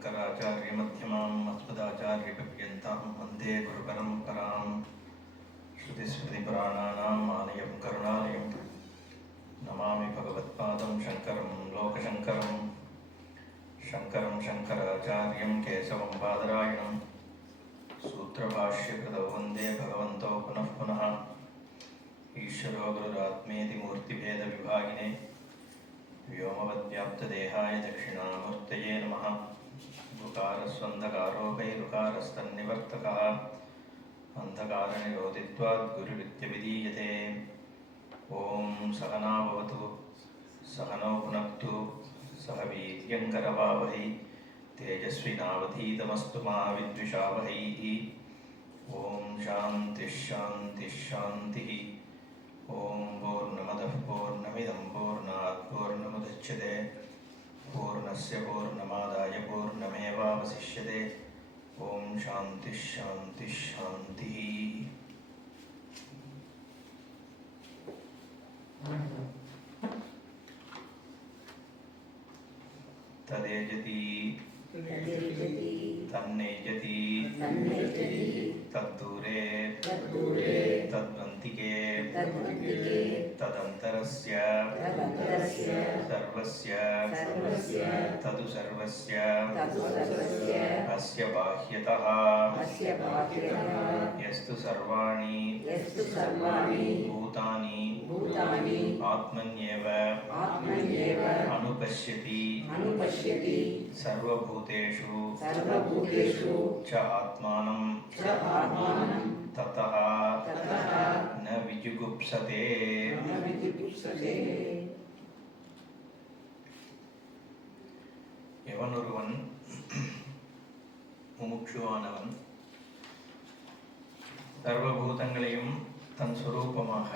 शङ्कराचार्यमध्यमाम् अस्मदाचार्यपर्यन्तां वन्दे गुरुपरम्परां श्रुतिस्मृतिपुराणानाम् आलयं करुणालयं नमामि भगवत्पादं शङ्करं लोकशङ्करं शङ्करं शङ्कराचार्यं केशवं बादरायणं सूत्रभाष्यकृतौ वन्दे भगवन्तौ पुनः पुनः ईश्वरो गुरुरात्मेति मूर्तिभेदविभागिने व्योमवद्व्याप्तदेहाय दक्षिणामूर्तये नमः। गुकारस्वन्धकारोपैरुकारस्तन्निवर्तकः अन्धकारनिरोधित्वात् गुरुरित्यभिधीयते। ॐ सहना भवतु सहनौ पुनक्तु सह वीर्यङ्करवावहै तेजस्विनावधीतमस्तु मा विद्विषावहैः। ॐ शान्तिः शान्तिः शान्तिः। ॐ पूर्णमदः पूर्णमिदं पूर्णात् पूर्णमुदच्यते पूर्णस्य पूर्णमादाय पूर्णमेवावशिष्यते। ॐ शान्तिः शान्तिः शान्तिः। तदेजति तन्नेजति तद्दूरे तद्वन्तिके तदन्तरस्य सर्वस्य तदु सर्वस्य अस्य बाह्यतः यस्तु सर्वाणि भूतानि आत्मन्येव अनुपश्यति सर्वभूतेषु च आत्मानं ततः न विजुगुप्सते। எவன் ஒருவன் முமுட்சுவானவன் சர்வபூதங்களையும் தன் சொரூபமாக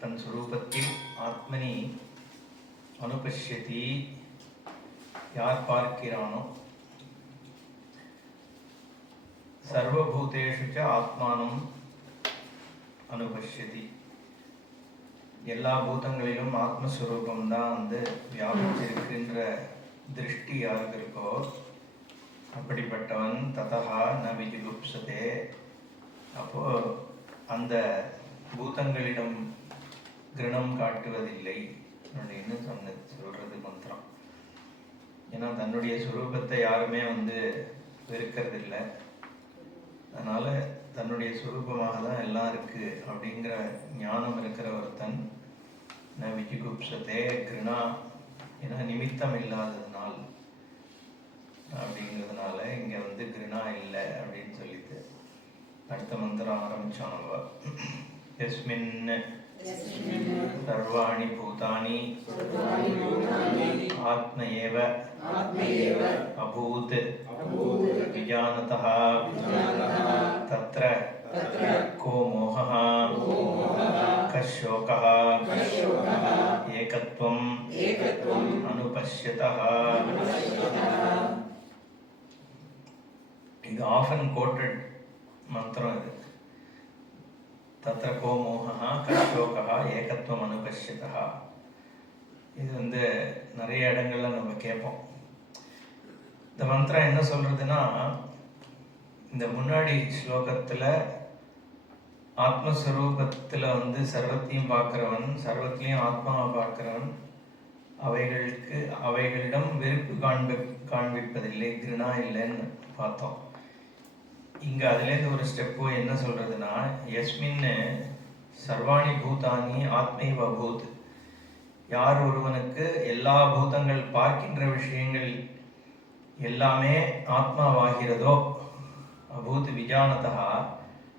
தன் சொரூபத்தில் ஆத்மனி அனுபஷ்யதி யார் பார்க்கிறானோ சர்வபூதேஷு ச ஆத்மானம் அனுபஷ்யதி எல்லா பூதங்களிலும் ஆத்மஸ்வரூபம்தான் வந்து வியாபிச்சிருக்கின்ற திருஷ்டி யாருக்கு இருக்கோ அப்படிப்பட்டவன் ததா ந விஜுகுப்சதே அப்போ அந்த பூதங்களிடம் கிருணம் காட்டுவதில்லை அப்படின்னு சொல்றது மந்திரம். ஏன்னா தன்னுடைய சுரூபத்தை யாருமே வந்து வெறுக்கிறதில்லை. அதனால தன்னுடைய சுரூபமாக தான் எல்லாம் இருக்கு அப்படிங்கிற ஞானம் இருக்கிற ஒருத்தன் ந விஜுகுப்சதே கிருணா ஏன்னா நிமித்தம் இல்லாததுனால் அப்படிங்கிறதுனால இங்க வந்து கிருணா இல்லை அப்படின்னு சொல்லிட்டு அடுத்த மந்திரம் ஆரம்பிச்சானவ. யஸ்மின் சர்வாணி பூதானி ஆத்ம ஏவ அபூத் விஜானதः தத்ர கோ மோஹः கஷோகः ஏகத்வம் அனுபஷ்யதः. இது ஆஃபன் கோட்டட் மந்திரம். இது தத்ர கோ மோஹः கஷோகः ஏகத்வம் அனுபஷ்யதः. இது வந்து நிறைய இடங்கள்ல நம்ம கேட்போம். இந்த மந்திரம் என்ன சொல்றதுன்னா, இந்த முன்னாடி ஸ்லோகத்துல ஆத்மஸ்வரூபத்துல வந்து சர்வத்தையும் பார்க்கிறவன், சர்வத்திலையும் ஆத்மாவை பார்க்கிறவன், அவைகளிடம் வெறுப்பு காண்பிப்பதில்லை, கிருணா இல்லைன்னு பார்த்தோம். இங்க அதுலேருந்து ஒரு ஸ்டெப்போ என்ன சொல்றதுன்னா, யஸ்மின் சர்வாணி பூதானி ஆத்மைவ அபூத், யார் ஒருவனுக்கு எல்லா பூதங்கள் பார்க்கின்ற விஷயங்கள் எல்லாமே ஆத்மாவாகிறதோ அபூத் விஜானதா,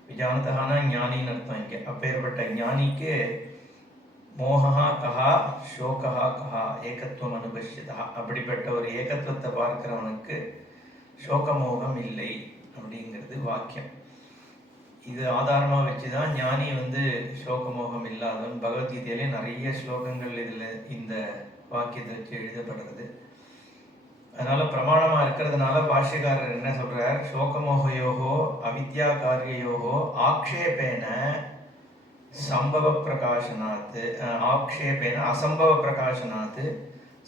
விஜானதகான ஞானின்னு அர்த்தம். இங்கே அப்பேற்பட்ட ஞானிக்கு மோகா கஹா சோகா கஹா ஏகத்துவம் அனுபஷ்யதா, அப்படிப்பட்ட ஒரு ஏகத்துவத்தை பார்க்கிறவனுக்கு சோகமோகம் இல்லை அப்படிங்கிறது வாக்கியம். இது ஆதாரமா வச்சுதான் ஞானி வந்து சோகமோகம் இல்லாதவன். பகவத்கீதையிலே நிறைய ஸ்லோகங்கள் இதுல இந்த வாக்கியத்தை வச்சு எழுதப்படுறது. அதனால பிரமாணமா இருக்கிறதுனால பாஷ்யக்காரர் என்ன சொல்றார், சோகமோகயோகோ அவித்யா காரியயோகோ ஆக்ஷேபேன சம்பவ பிரகாசனாத் ஆக்ஷேபேன அசம்பவ பிரகாசனாத்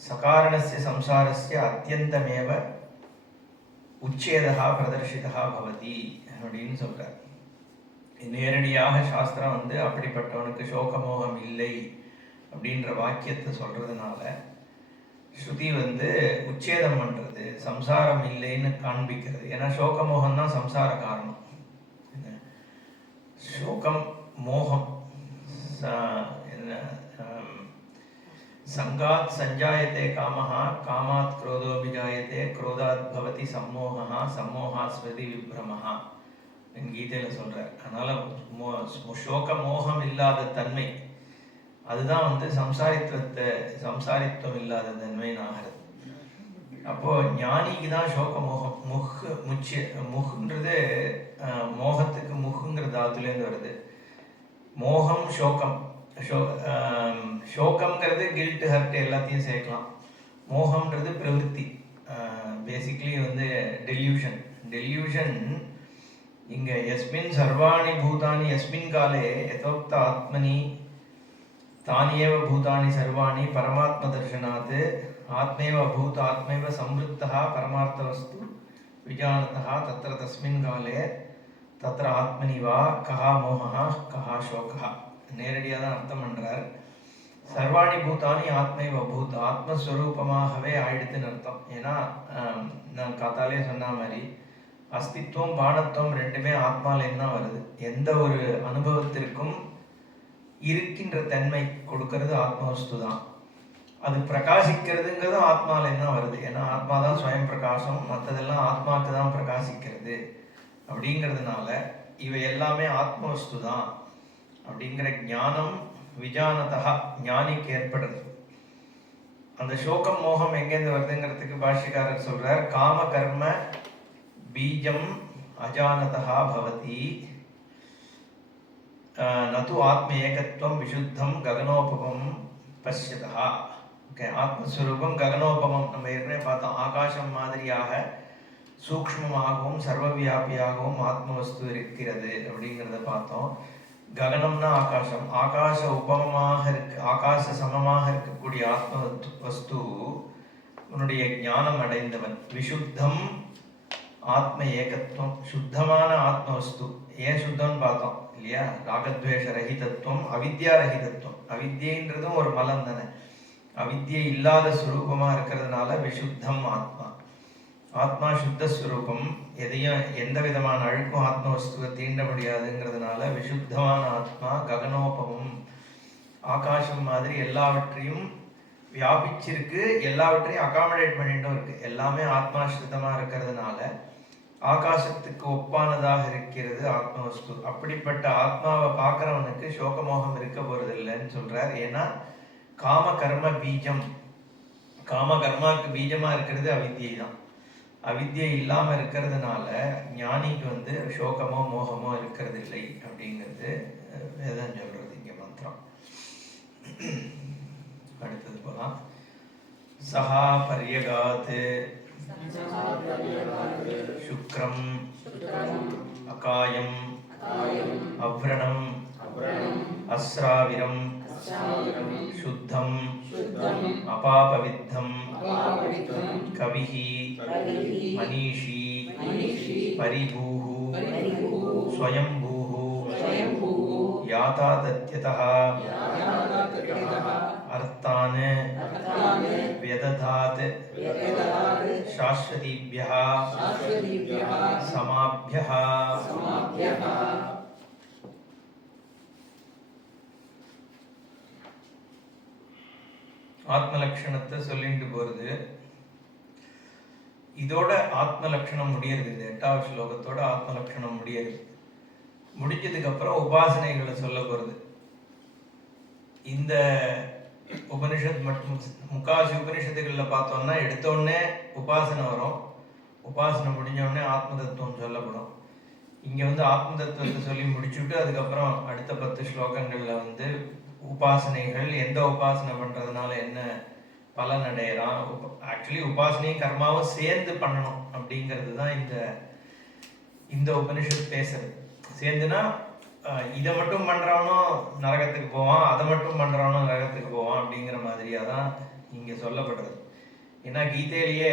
சகாரணஸ்ய சம்சாரஸ்ய அத்யந்தமேவ உச்சேதா பிரதர்ஷிதா பவதி அப்படின்னு சொல்கிறார். நேரடியாக சாஸ்திரம் வந்து அப்படிப்பட்டவனுக்கு சோகமோகம் இல்லை அப்படின்ற வாக்கியத்தை சொல்கிறதுனால ஸ்ருதி வந்து உச்சேதம் பண்ணுறது, சம்சாரம் இல்லைன்னு காண்பிக்கிறது. ஏன்னா சோகமோகம் தான் சம்சார காரணம். சோகம் மோகம் சங்காத் சஞ்சாயத்தே காமஹா, காமாத் குரோதோபிஜாயத்தே, குரோதாத் பவதி சம்மோகா, சம்மோகாத் ஸ்மிருதி விப்ரமஹா என் கீதையில் சொல்கிறார். அதனால் சோக மோகம் இல்லாத தன்மை அதுதான் வந்து சம்சாரித்துவம் இல்லாத தன்மைன்னு ஆகிறது. அப்போது ஞானிக்கு தான் சோக மோகம். முகுன்றது மோகத்துக்கு முகுங்கிற தாத்துலேருந்து வருது. மோகம் சோகம். சோகம்ங்கிறது கில்ட் ஹர்ட் எல்லாத்தையும் சேர்க்கலாம். மோகம்ன்றது பிரவருத்தி, பேசிக்லி வந்து டெல்யூஷன். இங்கே எஸ்மின் சர்வாணி பூதானி எஸ்மின் காலே யதோக்த ஆத்மனி தானியேவ பூதானி சர்வாணி பரமாத்ம தர்ஷனாத் ஆத்மேவ பூத ஆத்மேவ சம்ருத்தா பரமார்த்த வஸ்து விஜானதா தத்ர தஸ்மின் காலே தத்ர ஆத்மனி வா கஹா மோகா கஹா சோகா. நேரடியாக தான் அர்த்தம் பண்ணுறார். சர்வாணி பூதானி ஆத்மேவ பூத், ஆத்மஸ்வரூபமாகவே ஆயிடுத்துன்னு அர்த்தம். ஏன்னா நான் காத்தாலே சொன்ன மாதிரி அஸ்தித்வம் பானத்துவம் ரெண்டுமே ஆத்மாலேருந்து தான் வருது. எந்த ஒரு அனுபவத்திற்கும் இருக்கின்ற தன்மை கொடுக்கறது ஆத்மவஸ்து தான். அது பிரகாசிக்கிறதுங்கிறதும் ஆத்மாலேருந்து தான் வருது. ஏன்னா ஆத்மா தான் ஸ்வயம் பிரகாசம், மற்றதெல்லாம் ஆத்மாவுக்கு தான் பிரகாசிக்கிறது. அப்படிங்கிறதுனால இவை எல்லாமே ஆத்மவஸ்து தான் அப்படிங்கிற ஞானம் விஜானதா ஞானிக்கு ஏற்படுது. அந்த சோகம் மோகம் எங்கேருந்து வருதுங்கிறதுக்கு பாஷ்யக்காரர் சொல்றார், காம கர்ம பீஜம் அஜானதா பவதி நது ஆத்ம ஏகத்துவம் விசுத்தம் ககனோபமம் பஷ்யதா. ஓகே, ஆத்மஸ்வரூபம் ககனோபமம் நம்ம ஏற்கனவே பார்த்தோம். ஆகாசம் மாதிரியாக சூக்ஷ்மமாகவும் சர்வவியாபியாகவும் ஆத்மவஸ்து இருக்கிறது அப்படிங்கிறத பார்த்தோம். ககனம்னா ஆகாசம். ஆகாச உபமமாக ஆகாச சமமாக இருக்கக்கூடிய ஆத்ம வஸ்து உன்னுடைய ஞானம் அடைந்தவன். விசுத்தம் ஆத்ம ஏகத்துவம், சுத்தமான ஆத்மவஸ்து. ஏன் சுத்தம்னு பார்த்தோம் இல்லையா? ராகத்வேஷ ரஹிதத்துவம், அவித்யா ரஹிதத்துவம். அவித்யன்றதும் ஒரு மலம் தானே. அவித்யை இல்லாத ஸ்வரூபமாக இருக்கிறதுனால விசுத்தம் ஆத்மா. ஆத்மா சுத்தஸ்வரூபம். எதையும் எந்த விதமான அழுக்கும் ஆத்மவஸ்துவை தீண்ட முடியாதுங்கிறதுனால விசுத்தமான ஆத்மா. ககனோபமம், ஆகாசம் மாதிரி எல்லாவற்றையும் வியாபிச்சிருக்கு, எல்லாவற்றையும் அகாமடேட் பண்ணிட்டும் இருக்கு. எல்லாமே ஆத்மாஸ்ரிதமாக இருக்கிறதுனால ஆகாசத்துக்கு ஒப்பானதாக இருக்கிறது ஆத்மவஸ்து. அப்படிப்பட்ட ஆத்மாவை பார்க்குறவனுக்கு சோகமோகம் இருக்க போறது இல்லைன்னு சொல்றார். ஏன்னா காம கர்ம பீஜம், காம கர்மாவுக்கு பீஜமா இருக்கிறது அவித்யை தான். அவித்யை இல்லாமல் இருக்கிறதுனால ஞானிக்கு வந்து சோகமோ மோகமோ இருக்கிறது இல்லை அப்படிங்கிறது வேதம் சொல்றது இங்கே மந்திரம். அடுத்தது போலாம். சஹா பரியகாத் சுக்ரம் அகாயம் அவ்ரணம் அஸ்ராவிரம் சுத்தம் அபாபவித்தம் கவிஹி மனிஷி பரிபூஹு ஸ்வயம்பூஹு யாதாதத்யதஹ அர்த்தான் व्यदधात् शाश्वतीभ्यः समाभ्यः. ஆத்ம லட்சணத்தை சொல்லிட்டு போறது. இதோட ஆத்ம லட்சணம் முடியறது. இந்த 8வது ஸ்லோகத்தோட ஆத்ம லட்சணம் முடியறது. முடிஞ்சதுக்கு அப்புறம் உபாசனைகளை சொல்ல போறது. இந்த உபனிஷத் மற்றும் முக்காசி உபனிஷத்துகளில் பார்த்தோம்னா எடுத்தோடனே உபாசனை வரும். உபாசனை முடிஞ்சோடனே ஆத்ம தத்துவம் சொல்லப்படும். இங்கே வந்து ஆத்ம தத்துவத்தை சொல்லி முடிச்சுட்டு அதுக்கப்புறம் அடுத்த 10 ஸ்லோகங்களில் வந்து உபாசனைகள், எந்த உபாசனை பண்ணுறதுனால என்ன பலன் அடையலாம், ஆக்சுவலி உபாசனையும் கர்மாவும் சேர்ந்து பண்ணணும் அப்படிங்கிறது தான் இந்த உபனிஷத் பேசுறது. சேர்ந்துனா இதை மட்டும் பண்ணுறவனும் நரகத்துக்கு போவான், அதை மட்டும் பண்ணுறவனும் நரகத்துக்கு போவான் அப்படிங்கிற மாதிரியாக தான் இங்கே சொல்லப்படுறது. ஏன்னா கீதையிலேயே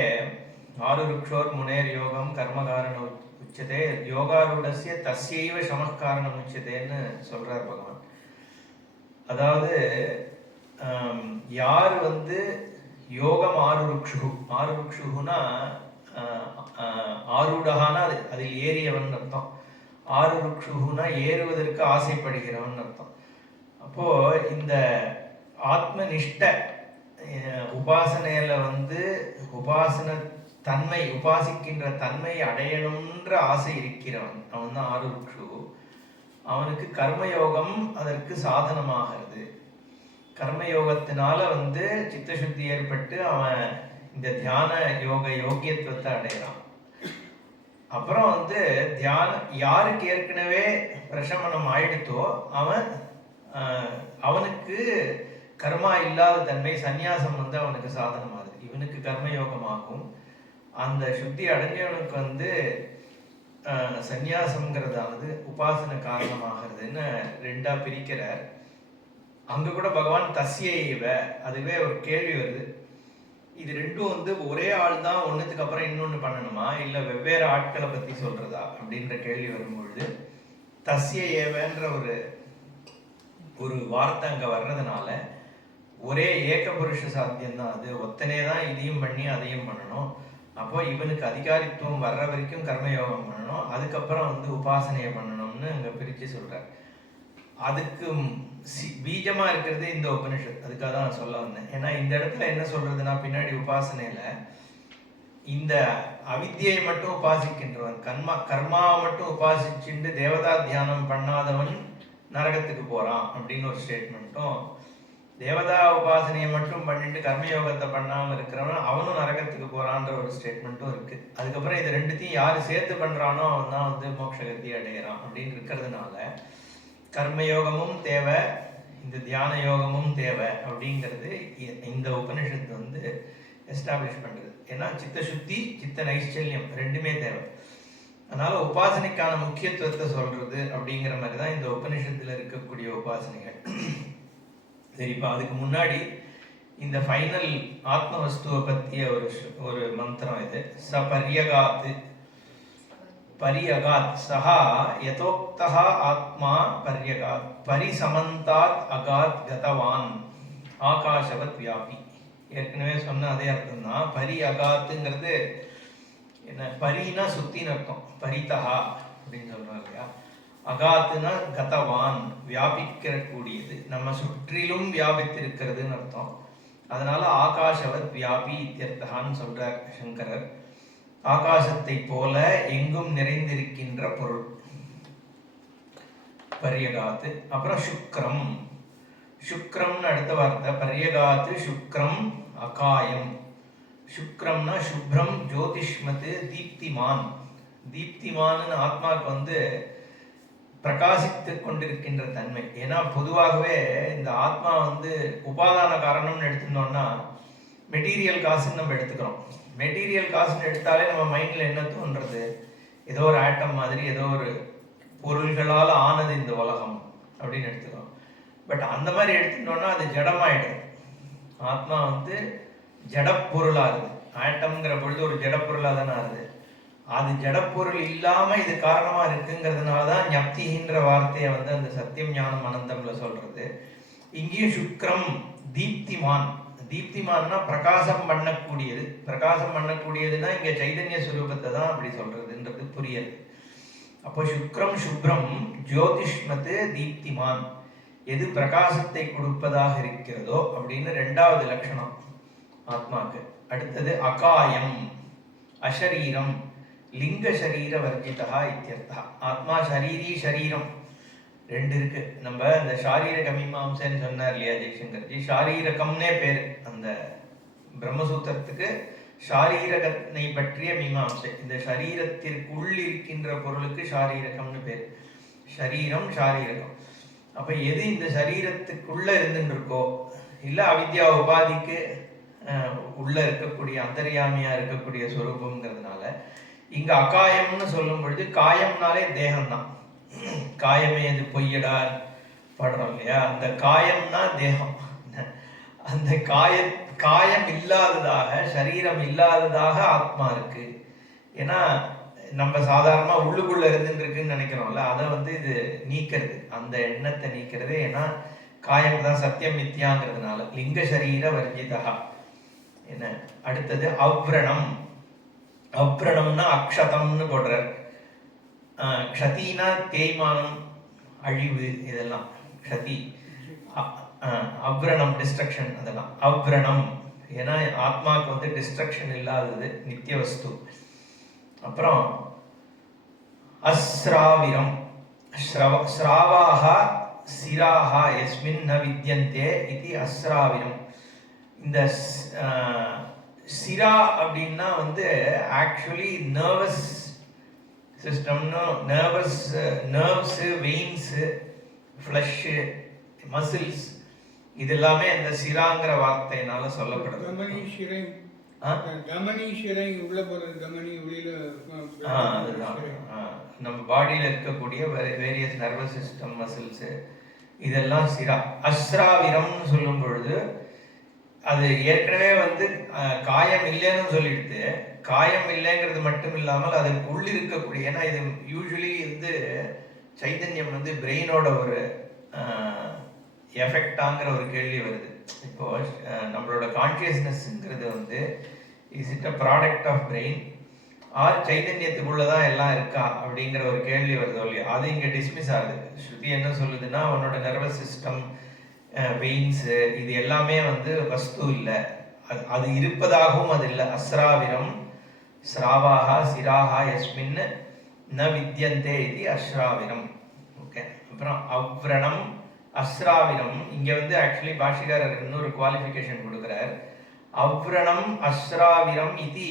ஆருருக்ஷோர் முனேர் யோகம் கர்மகாரண உச்சதே யோகாரூடசிய தஸ்யைவ சமக்காரணம் உச்சதேன்னு சொல்றார் பகவான். அதாவது யார் வந்து யோகம் ஆருருக்ஷுனா ஆரூடகானா அதில் ஏறியவன் அர்த்தம். ஆருருக்ஷுனா ஏறுவதற்கு ஆசைப்படுகிறவன் அர்த்தம். அப்போ இந்த ஆத்மனிஷ்ட உபாசனையில வந்து உபாசன தன்மை உபாசிக்கின்ற தன்மை அடையணும்ன்ற ஆசை இருக்கிறவன் அவன் தான் ஆருருக்ஷு. அவனுக்கு கர்மயோகம் அதற்கு சாதனமாகிறது. கர்மயோகத்தினால வந்து சித்தசுத்தி ஏற்பட்டு அவன் இந்த தியான யோகியத்துவத்தை அடைகிறான். அப்புறம் வந்து யாருக்கு ஏற்கனவே பிரசமனம் ஆயிடுத்தோ அவனுக்கு கர்மா இல்லாத தன்மை சந்நியாசம் வந்து அவனுக்கு சாதனமாகுது. இவனுக்கு கர்மயோகமாகும். அந்த சுத்தி அடைஞ்சவனுக்கு வந்து சந்நியாசம்ங்கிறதானது உபாசன காரணமாகிறதுன்னு ரெண்டா பிரிக்கிறார். அங்க கூட பகவான் தஸ்யைவ, அதுவே ஒரு கேள்வி வருது, இது ரெண்டும் வந்து ஒரே ஆள் தான் ஒன்றுத்துக்கு அப்புறம் இன்னொன்று பண்ணணுமா இல்லை வெவ்வேறு ஆட்களை பற்றி சொல்றதா அப்படின்ற கேள்வி வரும்பொழுது தஸ்ய ஏவன்ற ஒரு வார்த்தை அங்கே வர்றதுனால ஒரே ஏக புருஷ சாத்தியம்தான். அது ஒத்தனே தான் இதையும் பண்ணி அதையும் பண்ணணும். அப்போ இவனுக்கு அதிகாரித்துவம் வர்ற வரைக்கும் கர்மயோகம் பண்ணணும், அதுக்கப்புறம் வந்து உபாசனையை பண்ணணும்னு அங்கே பிரித்து சொல்கிறார். அதுக்கு பீஜமா இருக்கிறது இந்த உபனிஷத். அதுக்காக தான் நான் சொல்ல வந்தேன். ஏன்னா இந்த இடத்துல என்ன சொல்றதுன்னா பின்னாடி உபாசனையில இந்த அவித்தியை மட்டும் உபாசிக்கின்றவன் கர்மாவை மட்டும் உபாசிச்சுட்டு தேவதா தியானம் பண்ணாதவன் நரகத்துக்கு போறான் அப்படின்னு ஒரு ஸ்டேட்மெண்ட்டும், தேவதா உபாசனையை மட்டும் பண்ணிட்டு கர்மயோகத்தை பண்ணாம இருக்கிறவன் அவனும் நரகத்துக்கு போறான்ற ஒரு ஸ்டேட்மெண்ட்டும் இருக்கு. அதுக்கப்புறம் இது ரெண்டுத்தையும் யாரு சேர்த்து பண்றானோ அவன் தான் வந்து மோட்சகத்தி அடைகிறான் அப்படின்னு இருக்கிறதுனால கர்மயோகமும் தேவை, இந்த தியான யோகமும் தேவை அப்படிங்கிறது இந்த உபனிஷத்து வந்து எஸ்டாப்ளிஷ் பண்றது. ஏன்னா சித்த சுத்தி சித்த நைஷ்சல்யம் ரெண்டுமே தேவை. அதனால உபாசனைக்கான முக்கியத்துவத்தை சொல்றது அப்படிங்கிற மாதிரி தான் இந்த உபனிஷத்துல இருக்கக்கூடிய உபாசனைகள். சரி, இப்போ அதுக்கு முன்னாடி இந்த ஃபைனல் ஆத்ம வஸ்துவை பற்றிய ஒரு மந்திரம் இது. சபரியகாத் பரியகாத் சஹா யதோக்தஹ ஆத்மா பரியகாத் பரிசமந்தாத் அகாத் கதவான் ஆகாஷவத் வியாபி. ஏற்கனவே சொன்ன அதே அர்த்தம் தான். பரி அகாத்துங்கிறது என்ன? பரினா சுத்தின்னு அர்த்தம், பரிதஹா அப்படின்னு சொல்றாங்க இல்லையா. அகாத்துனா கதவான், வியாபிக்கிற கூடியது, நம்ம சுற்றிலும் வியாபித்திருக்கிறதுன்னு அர்த்தம். அதனால ஆகாஷவத் வியாபி இத்தியர்த்தகான்னு சொல்றார் சங்கரர். ஆகாசத்தை போல எங்கும் நிறைந்திருக்கின்ற பொருள் பரியகாத்து. அப்புறம் சுக்ரம், சுக்ரம்னு அடுத்த வார்த்தை. பரியகாத்து சுக்ரம் அகாயம். சுக்ரம்னா சுப்ரம் ஜோதிஷ்மத்து தீப்திமான். தீப்திமான்னு ஆத்மாவுக்கு வந்து பிரகாசித்து கொண்டிருக்கின்ற தன்மை. ஏன்னா பொதுவாகவே இந்த ஆத்மா வந்து உபாதான காரணம்னு எடுத்துட்டோம்னா மெட்டீரியல் காசுன்னு நம்ம எடுத்துக்கிறோம். மெட்டீரியல் காசுன்னு எடுத்தாலே நம்ம மைண்டில் என்ன தோன்றது? ஏதோ ஒரு ஆட்டம் மாதிரி, ஏதோ ஒரு பொருள்களால் ஆனது இந்த உலகம் அப்படின்னு எடுத்துக்கிறோம். பட் அந்த மாதிரி எடுத்துட்டோம்னா அது ஜடமாயிடுது. ஆத்மா வந்து ஜடப்பொருளாகுது. ஆட்டம்ங்கிற பொழுது ஒரு ஜடப்பொருளாக தானே ஆகுது. அது ஜடப்பொருள் இல்லாமல் இது காரணமாக இருக்குங்கிறதுனால தான் ஞப்திகின்ற வார்த்தையை வந்து அந்த சத்தியம் ஞானம் அனந்தம்ல சொல்றது. இங்கேயும் சுக்ரம் தீப்திமான். தீப்திமான்னா பிரகாசம் பண்ணக்கூடியது. பிரகாசம் பண்ணக்கூடியதுன்னா இங்க சைதன்ய சுரூபத்தை தான் அப்படி சொல்றதுன்றது புரியுது. அப்போ சுக்ரம் சுப்ரம் ஜோதிஷ்மத்து தீப்திமான், எது பிரகாசத்தை கொடுப்பதாக இருக்கிறதோ அப்படின்னு ரெண்டாவது லட்சணம் ஆத்மாக்கு. அடுத்தது அகாயம் அஷரீரம் லிங்க சரீர வர்ஜிதா இத்தியர்த்தா. ஆத்மா ஷரீரி ஷரீரம் ரெண்டு இருக்கு. நம்ம இந்த ஷாரீரக மீமாம்சன்னு சொன்னார் இல்லையா ஜெய்சங்கர்ஜி. ஷாரீரகம்னே பேரு அந்த பிரம்மசூத்திரத்துக்கு. ஷாரீரகனை பற்றிய மீமாம்சை. இந்த ஷரீரத்திற்குள் இருக்கின்ற பொருளுக்கு ஷாரீரகம்னு பேரு. ஷரீரம் ஷாரீரகம். அப்ப எது இந்த சரீரத்துக்குள்ள இருந்துட்டு இருக்கோ, இல்ல அவித்யா உபாதிக்கு உள்ள இருக்கக்கூடிய அந்தர்யாமியா இருக்கக்கூடிய சொரூபம்ங்கிறதுனால இங்க அகாயம்னு சொல்லும் பொழுது, காயம்னாலே தேகம்தான். காயமே அது பொய்யடா படுறோம் இல்லையா, அந்த காயம்னா தேகம். அந்த காயம் இல்லாததாக, சரீரம் இல்லாததாக ஆத்மா இருக்கு. ஏன்னா நம்ம சாதாரணமா உள்ளுக்குள்ள இருந்துருக்குன்னு நினைக்கிறோம்ல, அதை வந்து இது நீக்கிறது, அந்த எண்ணத்தை நீக்கிறது. ஏன்னா காயம் தான் சத்தியம் மித்தியாங்கிறதுனால. லிங்க சரீர வர்ஜிதா. என்ன அடுத்தது அவ்ரணம். அவ்ரணம்னா அக்ஷதம்னு போடுறார். க்ஷதினா தேய்மானம், அழிவு, இதெல்லாம் க்ஷதி. அவ்ரணம் டிஸ்ட்ரக்ஷன், அதெல்லாம் அவ்ரணம். ஏன்னா ஆத்மாவுக்கு வந்து டிஸ்ட்ரக்ஷன் இல்லாதது, நித்திய வஸ்து. அப்புறம் அஸ்ராவிரம். ஸ்ராவாக சிராக யஸ்மின் ந வித்யந்தே இது அஸ்ராவிரம். இந்த சிரா அப்படின்னா வந்து ஆக்சுவலி நர்வஸ் சிஸ்டம்னு, நர்வ்ஸு, வெயின்ஸு, ஃப்ளஷ்ஷு, மசில்ஸ், இது எல்லாமே அந்த சிராங்கிற வார்த்தையினால சொல்லப்படுது. நம்ம பாடியில இருக்கக்கூடிய வேரியஸ் நர்வஸ் சிஸ்டம், மசில்ஸ், இதெல்லாம் சிரா. அஸ்ராவிரம்னு சொல்லும் பொழுது அது ஏற்கனவே வந்து காயம் இல்லைன்னு சொல்லிடுது. காயம் இல்லைங்கிறது மட்டும் இல்லாமல் அதுக்கு உள்ள இருக்கக்கூடிய, ஏன்னா இது யூஸ்வலி வந்து சைதன்யம் வந்து பிரெயினோட ஒரு எஃபெக்டாங்கிற ஒரு கேள்வி வருது. இப்போ நம்மளோட கான்சியஸ்னஸ்ங்கிறது வந்து is it a product of brain or சைதன்யத்துக்குள்ளதான் எல்லாம் இருக்கா அப்படிங்கிற ஒரு கேள்வி வருது இல்லையா? அது இங்கே டிஸ்மிஸ் ஆகுது. ஸ்ருதி என்ன சொல்லுதுன்னா, உன்னோட நர்வஸ் சிஸ்டம், வெயின்ஸு, இது எல்லாமே வந்து வஸ்து இல்லை, அது இருப்பதாகவும் அது இல்லை. அஸ்ராவிரம் ஸ்ராவாக சிராக யஸ்மின் ந வித்யந்தே இது அஸ்ராவிரம். ஓகே. அப்புறம் அவ்ரணம் அஸ்ராவிரம். இங்க வந்து ஆக்சுவலி பாஷிகாரர் இன்னொரு குவாலிஃபிகேஷன் கொடுக்கிறார். அவ்ரணம் அஸ்ராவிரம் இது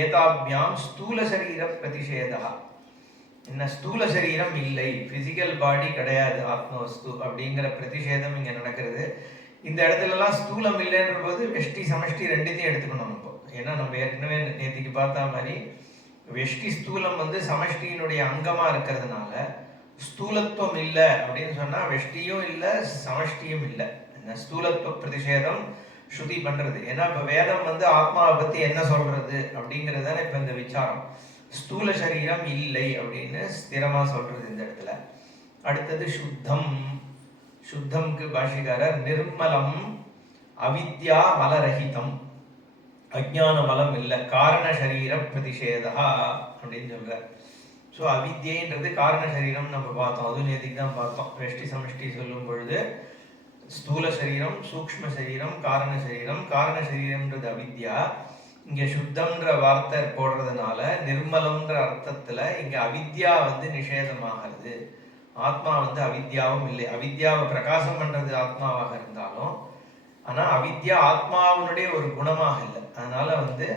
ஏதாபியாம் ஸ்தூல சரீர பிரதிஷேதா. என்ன ஸ்தூல சரீரம் இல்லை, பிசிக்கல் பாடி கிடையாது ஆத்மவஸ்து அப்படிங்கிற பிரதிஷேதம் இங்க நடக்கிறது. இந்த இடத்துலலாம் ஸ்தூலம் இல்லைன்ற போது வெஷ்டி சமஷ்டி ரெண்டுத்தையும் எடுத்துக்கணும் நம்ம. ஏன்னா நம்ம ஏற்கனவே நேற்றுக்கு பார்த்தா மாதிரி வெஷ்டி ஸ்தூலம் வந்து சமஷ்டியினுடைய அங்கமா இருக்கிறதுனால ஸ்தூலத்துவம் இல்லை அப்படின்னு சொன்னா வெஷ்டியும் இல்லை சமஷ்டியும் இல்லை. ஸ்தூலத்துவ பிரதிஷேதம் ஸ்ருதி பண்றது. ஏன்னா இப்ப வேதம் வந்து ஆத்மாவை பத்தி என்ன சொல்றது அப்படிங்கிறது இப்ப இந்த விசாரம். ஸ்தூல சரீரம் இல்லை அப்படின்னு ஸ்திரமா சொல்றது இந்த இடத்துல. அடுத்தது சுத்தம். சுத்தம்க்கு பாஷிகாரர் நிர்மலம் அவித்யா மலரஹிதம். அஜ்ஞான மலம் இல்லை, காரண சரீர பிரதிஷேதா அப்படின்னு சொல்றார். ஸோ அவித்யன்றது காரண சரீரம் நம்ம பார்த்தோம், அதுவும் நேற்றுக்கு தான் பார்த்தோம். வெஷ்டி சமஷ்டி சொல்லும் பொழுது ஸ்தூல சரீரம், சூக்ஷ்ம சரீரம், காரண சரீரம். காரண சரீரம்ன்றது அவித்யா. இங்க சுத்தம்ன்ற வார்த்தை போடுறதுனால நிர்மலம்ன்ற அர்த்தத்துல இங்க அவித்யா வந்து நிஷேதமாகிறது. ஆத்மா வந்து அவித்யாவும் இல்லை. அவித்யாவை பிரகாசம் பண்றது ஆத்மாவாக இருந்தாலும், ஆனா அவித்யா ஆத்மாவினுடைய ஒரு குணமாக இல்லை. அதனால வந்து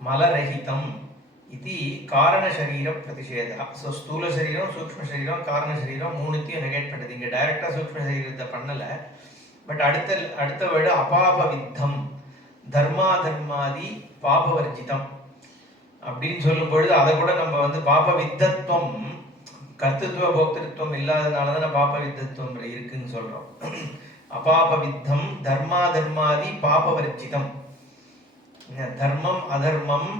மலரஹிதம் இது காரண சரீர பிரதிஷேதா. ஸோ ஸ்தூல சரீரம், சூக்ஷ்ம சரீரம், காரண சரீரம் மூணுத்தையும் நெகேட் பண்ணுது. இங்க டைரக்டா சூக்ஷ்ம சரீரத்தை பண்ணல. பட் அடுத்த வேர்டு அபாபவித்தம், தர்மா தர்மாதி பாபவர்ஜிதம் அப்படின்னு சொல்லும் பொழுது அதை கூட நம்ம வந்து பாப வித்தத்துவம், கர்த்தத்துவ போக்திருத்துவம் இல்லாதனாலதான் பாப வித்தத்துவம் இருக்குன்னு சொல்றோம். அபாபவித்தம் தர்மா தர்மாதி பாபவர்ஜிதம். தர்மம் அதர்மம்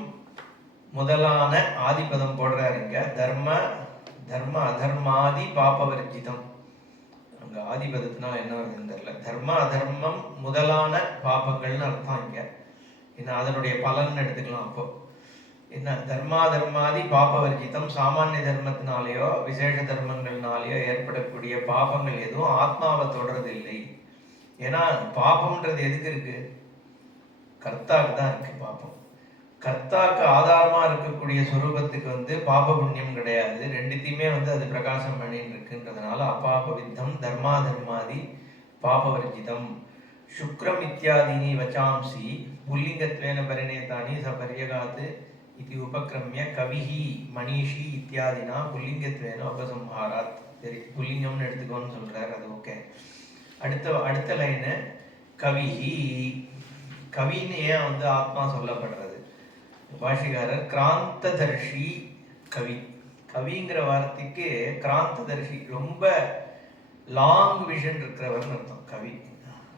முதலான ஆதிபதம் போடுறாரு இங்க. தர்ம அதர்மாதி பாபவர்ஜிதம். அங்க ஆதிபதத்தினால என்ன வருதுன்னு தெரியல. தர்ம அதர்மம் முதலான பாபங்கள்னு அர்த்தம் இங்க. என்ன அதனுடைய பலன் எடுத்துக்கலாம். அப்போ என்ன தர்மாதி பாபவர்ஜிதம். சாமானிய தர்மத்தினாலேயோ விசேஷ தர்மங்கள்னாலேயோ ஏற்படக்கூடிய பாபங்கள் எதுவும் ஆத்மாவை தொடர்றது இல்லை. ஏன்னா பாபம்ன்றது எதுக்கு இருக்கு? கர்த்தாக்கு தான் இருக்கு பாபம். கர்த்தாக்கு ஆதாரமா இருக்கக்கூடிய சொரூபத்துக்கு வந்து பாப புண்ணியம் கிடையாது. ரெண்டுத்தையுமே வந்து அது பிரகாசம் பண்ணின்னு இருக்குன்றதுனால அபாபவித்தம் தர்மா தர்மாதி பாபவர்ஜிதம். சுக்ரம் இத்தியாதினி வச்சாம்சி புல்லிங்கத்வேன பரிணேதானி ச பரியகாத்து இது உபக்ரமிய கவிஹி மணிஷி இத்தியாதினா புல்லிங்கத்வேன உபசம்ஹாராத். சரி, புல்லிங்கம்னு எடுத்துக்கோன்னு சொல்றாரு, அது ஓகே. அடுத்த லைனு கவிஹி. கவின்னு ஏன் வந்து ஆத்மா சொல்லப்படுறது? பாஷிகாரர் கிராந்ததர்ஷி கவி. கவிங்கிற வார்த்தைக்கு கிராந்ததர்ஷி ரொம்ப லாங் விஷன் இருக்கிறவர்னு அர்த்தம். கவி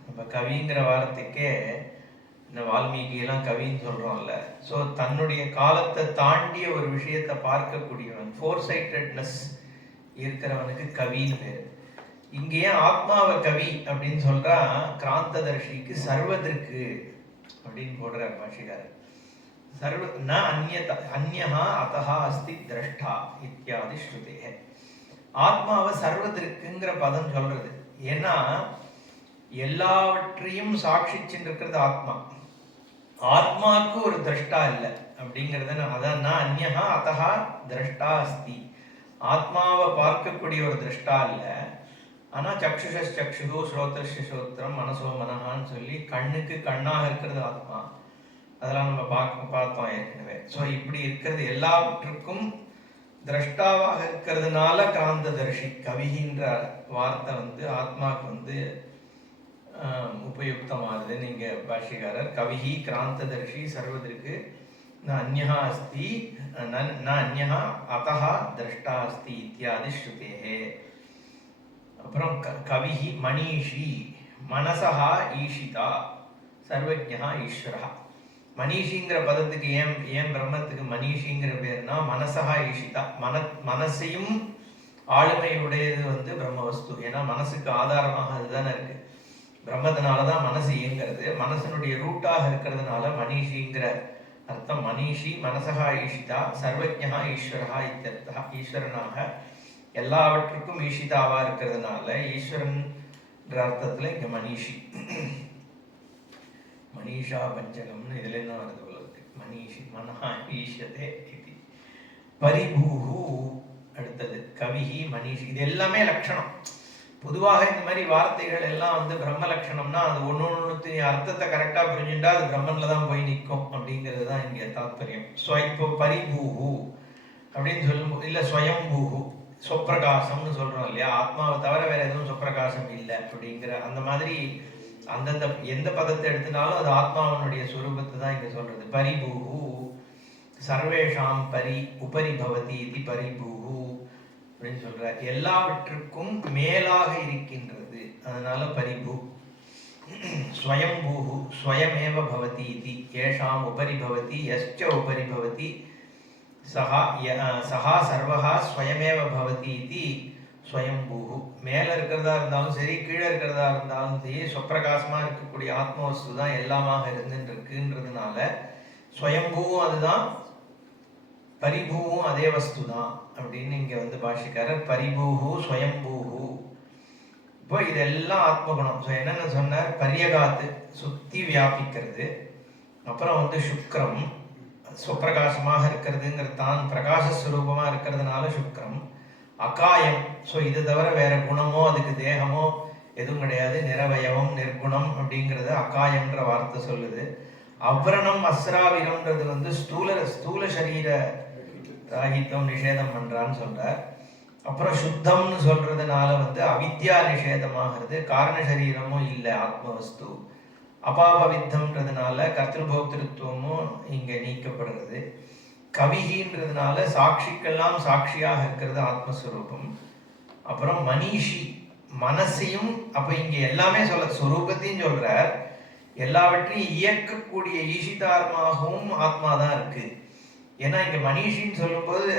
நம்ம கவிங்கிற வார்த்தைக்கே இந்த வால்மீகியெல்லாம் கவின்னு சொல்கிறோம்ல. ஸோ தன்னுடைய காலத்தை தாண்டிய ஒரு விஷயத்தை பார்க்கக்கூடியவன், ஃபோர்சைட்டட்னஸ் இருக்கிறவனுக்கு கவின்னு பேர். இங்கேயே ஆத்மாவை கவி அப்படின்னு சொல்றா, கிராந்ததர்ஷிக்கு சர்வதற்கு அப்படின்னு போடுறார் பாஷிகாரர். சர்வ ந அந்யஹா அதஹா அஸ்தி திரஷ்டா இத்தியாதி ஸ்ருதே. ஆத்மாவை சர்வதற்குங்கிற பதம் சொல்றது. ஏன்னா எல்லாவற்றையும் சாட்சிச்சுட்டு இருக்கிறது ஆத்மா. ஆத்மாவுக்கு ஒரு திரஷ்டா இல்லை அப்படிங்கிறது. அதான் நான் அந்யஹா அதஹா திரஷ்டா அஸ்தி. ஆத்மாவை பார்க்கக்கூடிய ஒரு திரஷ்டா இல்லை. ஆனால் சக்ஷுஷு ஸ்ரோத்ரஷ ஸ்ரோத்திரம் மனசோ மனஹான்னு சொல்லி கண்ணுக்கு கண்ணாக இருக்கிறது ஆத்மா. அதெல்லாம் நம்ம பார்த்தோம் ஏற்கனவே. ஸோ இப்படி இருக்கிறது எல்லாவற்றுக்கும் திரஷ்டாவாக இருக்கிறதுனால கிராந்ததர்ஷி கவிகின்ற வார்த்தை ஆத்மாவுக்கு உபயுக்தமானதுன்னு இங்கே பாஷ்யக்காரர். கவிஹி கிராந்ததர்ஷி சர்வதற்கு ந அந்யஹா அஸ்தி ந அந்யஹா அதஹா திரஷ்டா அஸ்தி இத்தியாதி ஸ்ருதேஹே. அப்புறம் கவிஹி மனிஷி மனசஹா ஈஷிதா சர்வஜ்ஞா ஈஸ்வரா. மனிஷிங்கிற பதத்துக்கு ஏன் பிரம்மத்துக்கு மனிஷிங்கிற பேர்னா, மனசஹா ஈஷிதா, மனசையும் ஆளுமையுடையது பிரம்மவஸ்து. ஏன்னா மனசுக்கு ஆதாரமாக அதுதானே இருக்கு. பிரம்மத்தினாலதான் மனசு இயங்கிறது. மனசனுடைய ரூட்டாக இருக்கிறதுனால மனிஷிங்கிற அர்த்தம். மனிஷி மனசஹா ஈஷிதா சர்வஜ்ஞா ஈஸ்வரா இத்தியர்த்தா. ஈஸ்வரனாக எல்லாவற்றுக்கும் ஈஷிதாவா இருக்கிறதுனால ஈஸ்வரன் அர்த்தத்துல இங்க மனிஷி. மனிஷா பஞ்சகம்னு இதுல என்ன வருது போல இருக்கு. மனிஷி மனஹா ஈஷதே இது. பரிபூஹு அடுத்தது கவிஹி மனிஷி. இது எல்லாமே லட்சணம். பொதுவாக இந்த மாதிரி வார்த்தைகள் எல்லாம் பிரம்ம லட்சணம்னா அது ஒன்னொன்னு அர்த்தத்தை கரெக்டா புரிஞ்சுட்டா அது பிரம்மன்ல தான் போய் நிற்கும் அப்படிங்கிறது தான் இங்க தாத்பரியம். இப்போ பரிபூஹு அப்படின்னு சொல்லும், இல்ல ஸ்வயம்பூஹு சொப்பிரகாசம்னு சொல்றோம் இல்லையா. ஆத்மாவை தவிர வேற எதுவும் சொப்பிரகாசம் இல்லை அப்படிங்கிற அந்த மாதிரி அந்தந்த எந்த பதத்தை எடுத்தினாலும் அது ஆத்மாவனுடைய சுரூபத்தை தான் இங்க சொல்றது. பரிபூஹு சர்வேஷாம் பரி உபரி பவதி இது பரிபூஹு அப்படின்னு சொல்ற. எல்லாவற்றுக்கும் மேலாக இருக்கின்றது, அதனால பரிபூ. ஸ்வயம்பூஹு ஸ்வயமேவ பவதி இது ஏஷாம் உபரி பவதி யஸ்ச உபரி பவதி சஹா சர்வஹா ஸ்வயமேவ பவதி இது ஸ்வயம்பூஹு. மேல இருக்கிறதா இருந்தாலும் சரி, கீழே இருக்கிறதா இருந்தாலும் சரி, சொப்பிரகாசமா இருக்கக்கூடிய ஆத்மவஸ்து தான் எல்லாமாக இருந்துருக்குன்றதுனால ஸ்வயம்பூவும் அதுதான், பரிபூவும் அதே வஸ்து தான் அப்படின்னு இங்க பாஷிக்காரர் பரிபூஹு ஸ்வயம்பூஹு. இப்போ இதெல்லாம் ஆத்மகுணம். ஸோ என்னென்ன சொன்னார், பரியகாத்து சுத்தி வியாபிக்கிறது, அப்புறம் சுக்ரம் சுப்பிரகாசமாக இருக்கிறதுங்கிறது தான் பிரகாசஸ்வரூபமாக இருக்கிறதுனால சுக்ரம். அகாயம், ஸோ இது தவிர வேற குணமோ அதுக்கு தேகமோ எதுவும் கிடையாது, நிரவயவம் நிர்குணம் அப்படிங்கிறது அகாயம்ன்ற வார்த்தை சொல்லுது. அவ்ரணம் அஸ்ராவிரம்ன்றது ஸ்தூல சரீர ராகித்தம் நிஷேதம் பண்றான்னு சொல்றார். அப்புறம் சுத்தம்னு சொல்றதுனால அவித்யா நிஷேதமாகிறது, காரண சரீரமும் இல்லை ஆத்மவஸ்து. அபாபவித்தம்ன்றதுனால கர்த்திருபோக்திருத்துவமும் இங்க நீக்கப்படுறது. கவிகின்றதுனால சாட்சிக்கெல்லாம் சாட்சியாக இருக்கிறது ஆத்மஸ்வரூபம். அப்புறம் மனிஷி மனசையும், அப்ப இங்க எல்லாமே ஸ்வரூபத்தையும் சொல்றார், எல்லாவற்றையும் இயக்கக்கூடிய ஈஷிதார்மாகவும் ஆத்மாதான் இருக்கு. ஏன்னா இங்க மனிஷின்னு சொல்லும்போது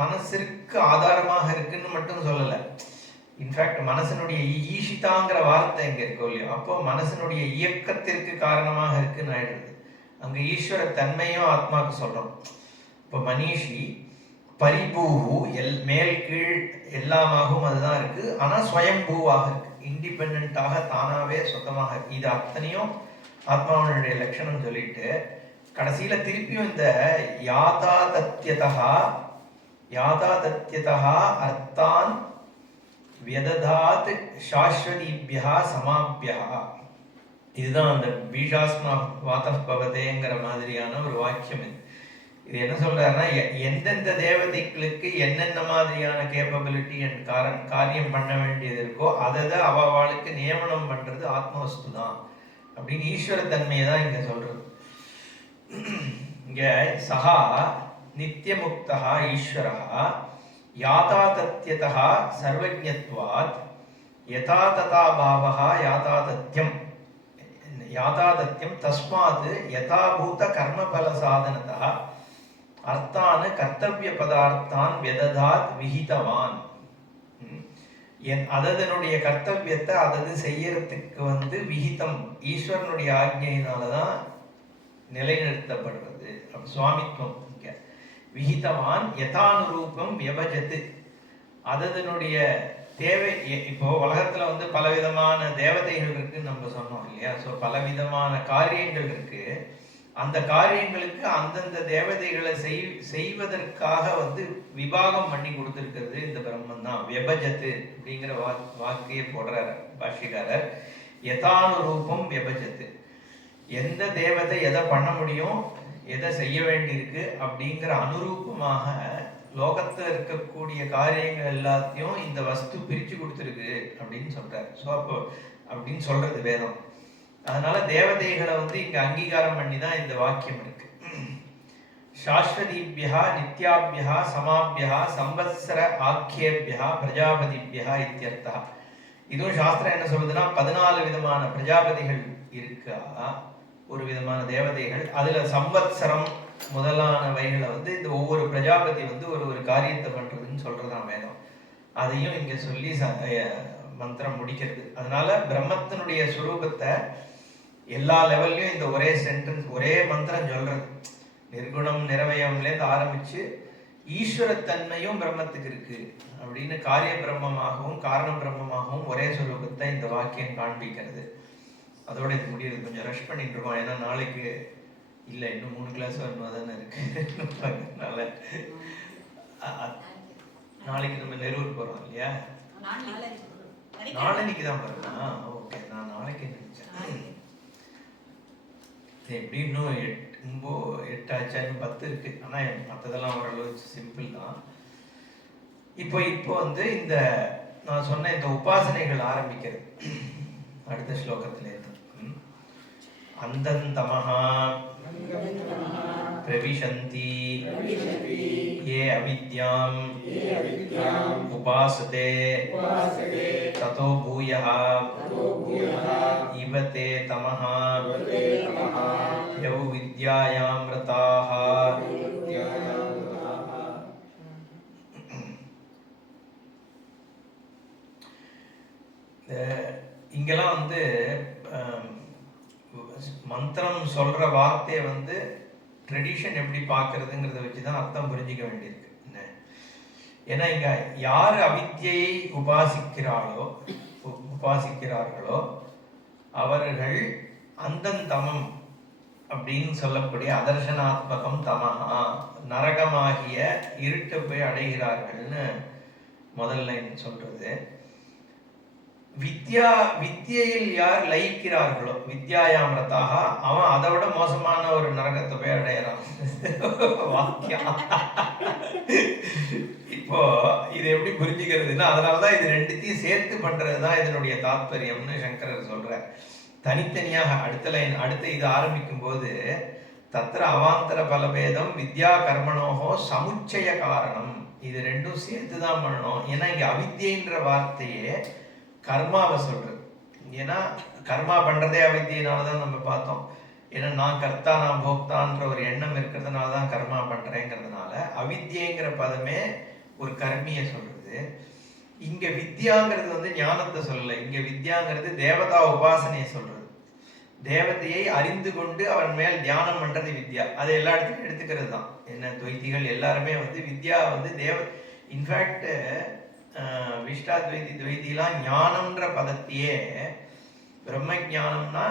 மனசிற்கு ஆதாரமாக இருக்குன்னு மட்டும் சொல்லலை. இன்ஃபேக்ட் மனசனுடைய ஈஷிதாங்கிற வார்த்தை இங்க இருக்கோ இல்லையோ, அப்போ மனசனுடைய இயக்கத்திற்கு காரணமாக இருக்குன்னு ஆயிடுது. அங்க ஈஸ்வர தன்மையும் ஆத்மாவுக்கு சொல்றோம். இப்போ மனிஷி பரிபூஹு மேல் கீழ் எல்லாமாகவும் அதுதான் இருக்கு. ஆனா ஸ்வயம்பூவாக இருக்கு, இண்டிபெண்டாக தானாவே சொந்தமாக இருக்கு. இது அத்தனையும் ஆத்மாவனுடைய லட்சணம் சொல்லிட்டு கடைசியில திருப்பியும் இந்த யாதாதத்யதா அர்த்தான் வியததாத் சாஸ்வதிபியா சமாபியா. இதுதான் அந்த பீஷாஸ்மா வாதப் பவதேங்கிற மாதிரியான ஒரு வாக்கியம். இது என்ன சொல்றாருன்னா, எந்தெந்த தேவதைகளுக்கு என்னென்ன மாதிரியான கேப்பபிலிட்டி அண்ட் காரியம் பண்ண வேண்டியது இருக்கோ அதை அவளுக்கு நியமனம் பண்றது ஆத்மவஸ்து தான் அப்படின்னு ஈஸ்வர தன்மையை தான் இங்க சொல்றது. இங்க சஹா நித்தியமுக்தா ஈஸ்வரா யாதாதத்யதா சர்வஜ்ஞத்வாத் யதா ததா பாவஹா யாதாதத்யம் யாதாதத்யம் தஸ்மாத் யதாபூத கர்மபல சாதனதா அர்த்தான் கர்த்தவிய பதார்த்தான் விததாத் விஹிதவான். அதனுடைய கர்த்தவியத்தை அதது செய்யறதுக்கு வந்து விஹிதம் ஈஸ்வரனுடைய ஆக்ஞையினாலதான் நிலைநிறுத்தப்படுறது. சுவாமித்வம் விஹிதவான் யதானுரூபம் வியபஜத்து அதனுடைய தேவை. இப்போ உலகத்துல வந்து பலவிதமான தேவதைகள் இருக்குன்னு நம்ம சொன்னோம் இல்லையா? ஸோ பலவிதமான காரியங்கள் இருக்கு. அந்த காரியங்களுக்கு அந்தந்த தேவதைகளை செய்வதற்காக வந்து விபாகம் பண்ணி கொடுத்துருக்கிறது இந்த பிரம்மன் தான். வியபஜத்து அப்படிங்கிற வாக்கையை போடுறார் பாஷ்யக்காரர். யதானுரூபம் வியபஜத்து, எந்த தேவதை எதை பண்ண முடியும், எதை செய்ய வேண்டியிருக்கு அப்படிங்கிற அனுரூபமாக லோகத்துல இருக்கக்கூடிய காரியங்கள் எல்லாத்தையும் இந்த வஸ்து பிரிச்சு கொடுத்துருக்கு அப்படின்னு சொல்றாரு. ஸோ அப்போ அப்படின்னு சொல்றது வேதம். அதனால தேவதைகளை வந்து இங்க அங்கீகாரம் பண்ணி தான் இந்த வாக்கியம் இருக்கு. சாஸ்வதிபியா நித்யாபியா சமாபியா சம்பத்சர ஆக்கியபியா பிரஜாபதிபியா இத்தியர்த்தா. இதுவும் சாஸ்திரம் என்ன சொல்லுதுன்னா 14 விதமான பிரஜாபதிகள் இருக்கா, ஒரு விதமான தேவதைகள். அதுல சம்பத்சரம் முதலானவைகளை வந்து இந்த ஒவ்வொரு பிரஜாபதி வந்து ஒரு காரியத்தை பண்றதுன்னு சொல்றதான் வேதம். அதையும் இங்க சொல்லி மந்திரம் முடிக்கிறது. அதனால பிரம்மத்தினுடைய சுரூபத்தை எல்லா லெவல்லையும் இந்த ஒரே சென்டென்ஸ் ஒரே மந்திரம் சொல்றது. நிர்குணம் நிறவயம்லேருந்து ஆரம்பிச்சு ஈஸ்வரத்தன்மையும் பிரம்மத்துக்கு இருக்கு அப்படின்னு காரிய பிரம்மமாகவும் காரண பிரம்மமாகவும் ஒரே சுரூபத்தை இந்த வாக்கியம் காண்பிக்கிறது. அதோட இது முடியறது. கொஞ்சம் ரஷ் பண்ணிட்டு இருக்கோம், ஏன்னா நாளைக்கு இல்லை இன்னும் 3 கிளாஸ் வரணும் தானே இருக்கு. அதனால நாளைக்கு நம்ம நெரூர் போறோம் இல்லையா? நாளைக்கு தான் போறோம்னா ஓகே. நான் நாளைக்கு நினைச்சேன் எப்படி இன்னும் 8 ஆச்சான்னு 10 இருக்கு. ஆனா மற்றதெல்லாம் ஓரளவு சிம்பிள் தான். இப்போ வந்து இந்த நான் சொன்ன இந்த உபாசனைகள் ஆரம்பிக்கிறது அடுத்த ஸ்லோகத்துல இருந்து. அந்தந்தமஹா பிரவிஷந்தி ये अविद्याम् उपासते ततो भूयः इव ते तमः यौ विद्यायां रताः. இங்கெல்லாம் வந்து மந்திரம் சொல்ற வார்த்தையை வந்து ட்ரெடிஷன் எப்படி பார்க்கறதுங்கிறத வச்சுதான் அர்த்தம் புரிஞ்சிக்க வேண்டியிருக்கு. ஏன்னா இங்க யாரு அவித்யை உபாசிக்கிறார்களோ அவர்கள் அந்தந்தமம் அப்படின்னு சொல்லக்கூடிய அதர்சனாத்மகம் தமஹா நரகமாகிய இருட்டை போய் அடைகிறார்கள்னு முதல் லைன் சொல்றது. வித்யையில் யார் லயிக்கிறார்களோ வித்யாயாம் ரதாக அவன் அதை விட மோசமான ஒரு நரகத்தை போய் அடையிறான். வாக்கியம். இப்போ இது எப்படி புரிஞ்சுக்கிறதுன்னா அதனாலதான் இது ரெண்டுத்தையும் சேர்த்து பண்றதுதான் இதனுடைய தாத்பரியம்னு சங்கரர் சொல்ற. தனித்தனியாக அடுத்த இது ஆரம்பிக்கும் போது தத்திர அவாந்தர பலபேதம் வித்யா கர்மணோகோ சமுச்சய காரணம், இது ரெண்டும் சேர்த்துதான் பண்ணணும். ஏன்னா இங்க அவித்யன்ற வார்த்தையே கர்மாவை சொல்றது. ஏன்னா கர்மா பண்றதே அவித்தியினாலதான் நம்ம பார்த்தோம். ஏன்னா நான் கர்த்தா நான் போக்தான்ற ஒரு எண்ணம் இருக்கிறதுனால தான் கர்மா பண்றேங்கிறதுனால அவித்யங்கிற பதமே ஒரு கர்மியை சொல்றது. இங்க வித்யாங்கிறது வந்து ஞானத்தை சொல்லல, இங்க வித்யாங்கிறது தேவதா உபாசனையை சொல்றது. தேவதையை அறிந்து கொண்டு அவன் மேல் தியானம் பண்றது வித்யா. அதை எல்லா இடத்துலையும் எடுத்துக்கிறது தான். என்ன துவைத்திகள் எல்லாருமே வந்து வித்யா வந்து இன்ஃபேக்ட் விஷ்டாத்வைதி துவைத்திலாம் ஞானம்ன்ற பதத்தையே பிரம்ம ஞானம்னா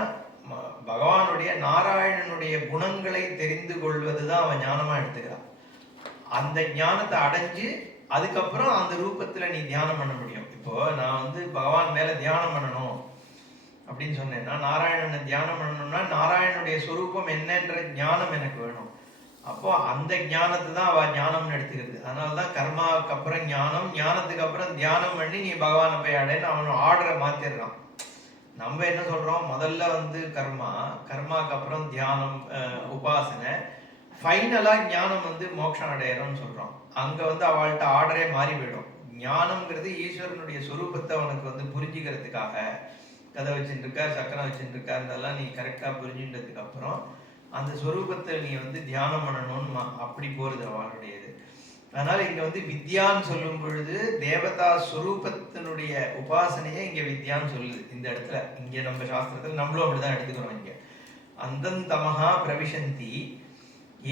பகவானுடைய நாராயணனுடைய குணங்களை தெரிந்து கொள்வதுதான் அவன் ஞானமா எடுத்துக்கிறான். அந்த ஞானத்தை அடைஞ்சு அதுக்கப்புறம் அந்த ரூபத்துல நீ தியானம் பண்ண முடியும். இப்போ நான் வந்து பகவான் மேல தியானம் பண்ணணும் அப்படின்னு சொன்னேன்னா நாராயணனை தியானம் பண்ணணும்னா நாராயணனுடைய சொரூபம் என்னன்ற ஞானம் எனக்கு வேணும். அப்போ அந்த ஞானத்தை தான் அவ ஞானம்னு எடுத்துக்கிறது. அதனாலதான் கர்மாவுக்கு அப்புறம் ஞானம், ஞானத்துக்கு அப்புறம் தியானம் பண்ணி நீ பகவானை போய் அடைன்னு அவன் ஆர்டரை மாத்திடுறான். நம்ம என்ன சொல்றோம், முதல்ல வந்து கர்மாக்கு அப்புறம் தியானம் உபாசனை, ஃபைனலா ஞானம் வந்து மோட்சம் அடையறோம்னு சொல்றோம். அங்க வந்து அவள்கிட்ட ஆர்டரே மாறி போயிடும். ஞானம்ங்கிறது ஈஸ்வரனுடைய சொரூபத்தை அவனுக்கு வந்து புரிஞ்சுக்கிறதுக்காக கதை வச்சுட்டு இருக்கார், சக்கரம் வச்சுட்டு இருக்கார், இதெல்லாம் நீ கரெக்டா புரிஞ்சுட்டதுக்கு அப்புறம் அந்த சொரூபத்தை நீ வந்து தியானம் பண்ணணும்னு அப்படி போறது அவளுடையது. அதனால இங்க வந்து வித்யான்னு சொல்லும் பொழுது தேவதா ஸ்வரூபத்தினுடைய உபாசனையே இங்க வித்யான்னு சொல்லுது இந்த இடத்துல. இங்க நம்ம சாஸ்திரத்துல நம்மளும் அப்படிதான் எடுத்துக்கிறோம். இங்க அந்தந்தமஹா பிரவிசந்தி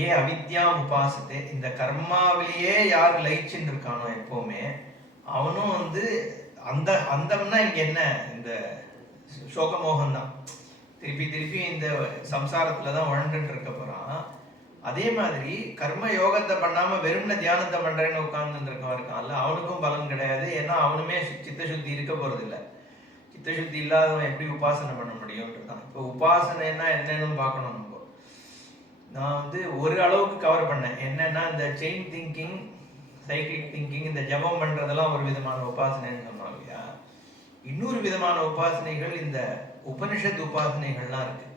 ஏ அவித்யாம் உபாசத்தை, இந்த கர்மாவிலேயே யார் லயிச்சுன்னு இருக்கானோ எப்பவுமே அவனும் வந்து அந்த அந்தம்னா இங்க என்ன, இந்த சோகமோகம் தான். திருப்பி திருப்பி இந்த சம்சாரத்துலதான் உழண்டுட்டு இருக்க போறான். அதே மாதிரி கர்ம யோகத்தை பண்ணாம வெறும்ன தியானத்தை பண்றேன்னு உட்கார்ந்து இருக்கவன் இருக்கான்ல, அவனுக்கும் பலன் கிடையாது. ஏன்னா அவனுமே சித்தசுத்தி இருக்க போறது இல்லை. சித்தசுத்தி இல்லாதவன் எப்படி உபாசனை பண்ண முடியும்ன்றதான். இப்போ உபாசனைன்னா என்னன்னு பார்க்கணும். நம்ம நான் வந்து ஒரு அளவுக்கு கவர் பண்ணேன். என்னன்னா இந்த செயின் திங்கிங், சைக்கிளிக் திங்கிங், இந்த ஜபம் பண்றதெல்லாம் ஒரு விதமான உபாசனைன்னு சொன்னாங்க இல்லையா. இன்னொரு விதமான உபாசனைகள் இந்த உபனிஷத் உபாசனைகள்லாம் இருக்கு.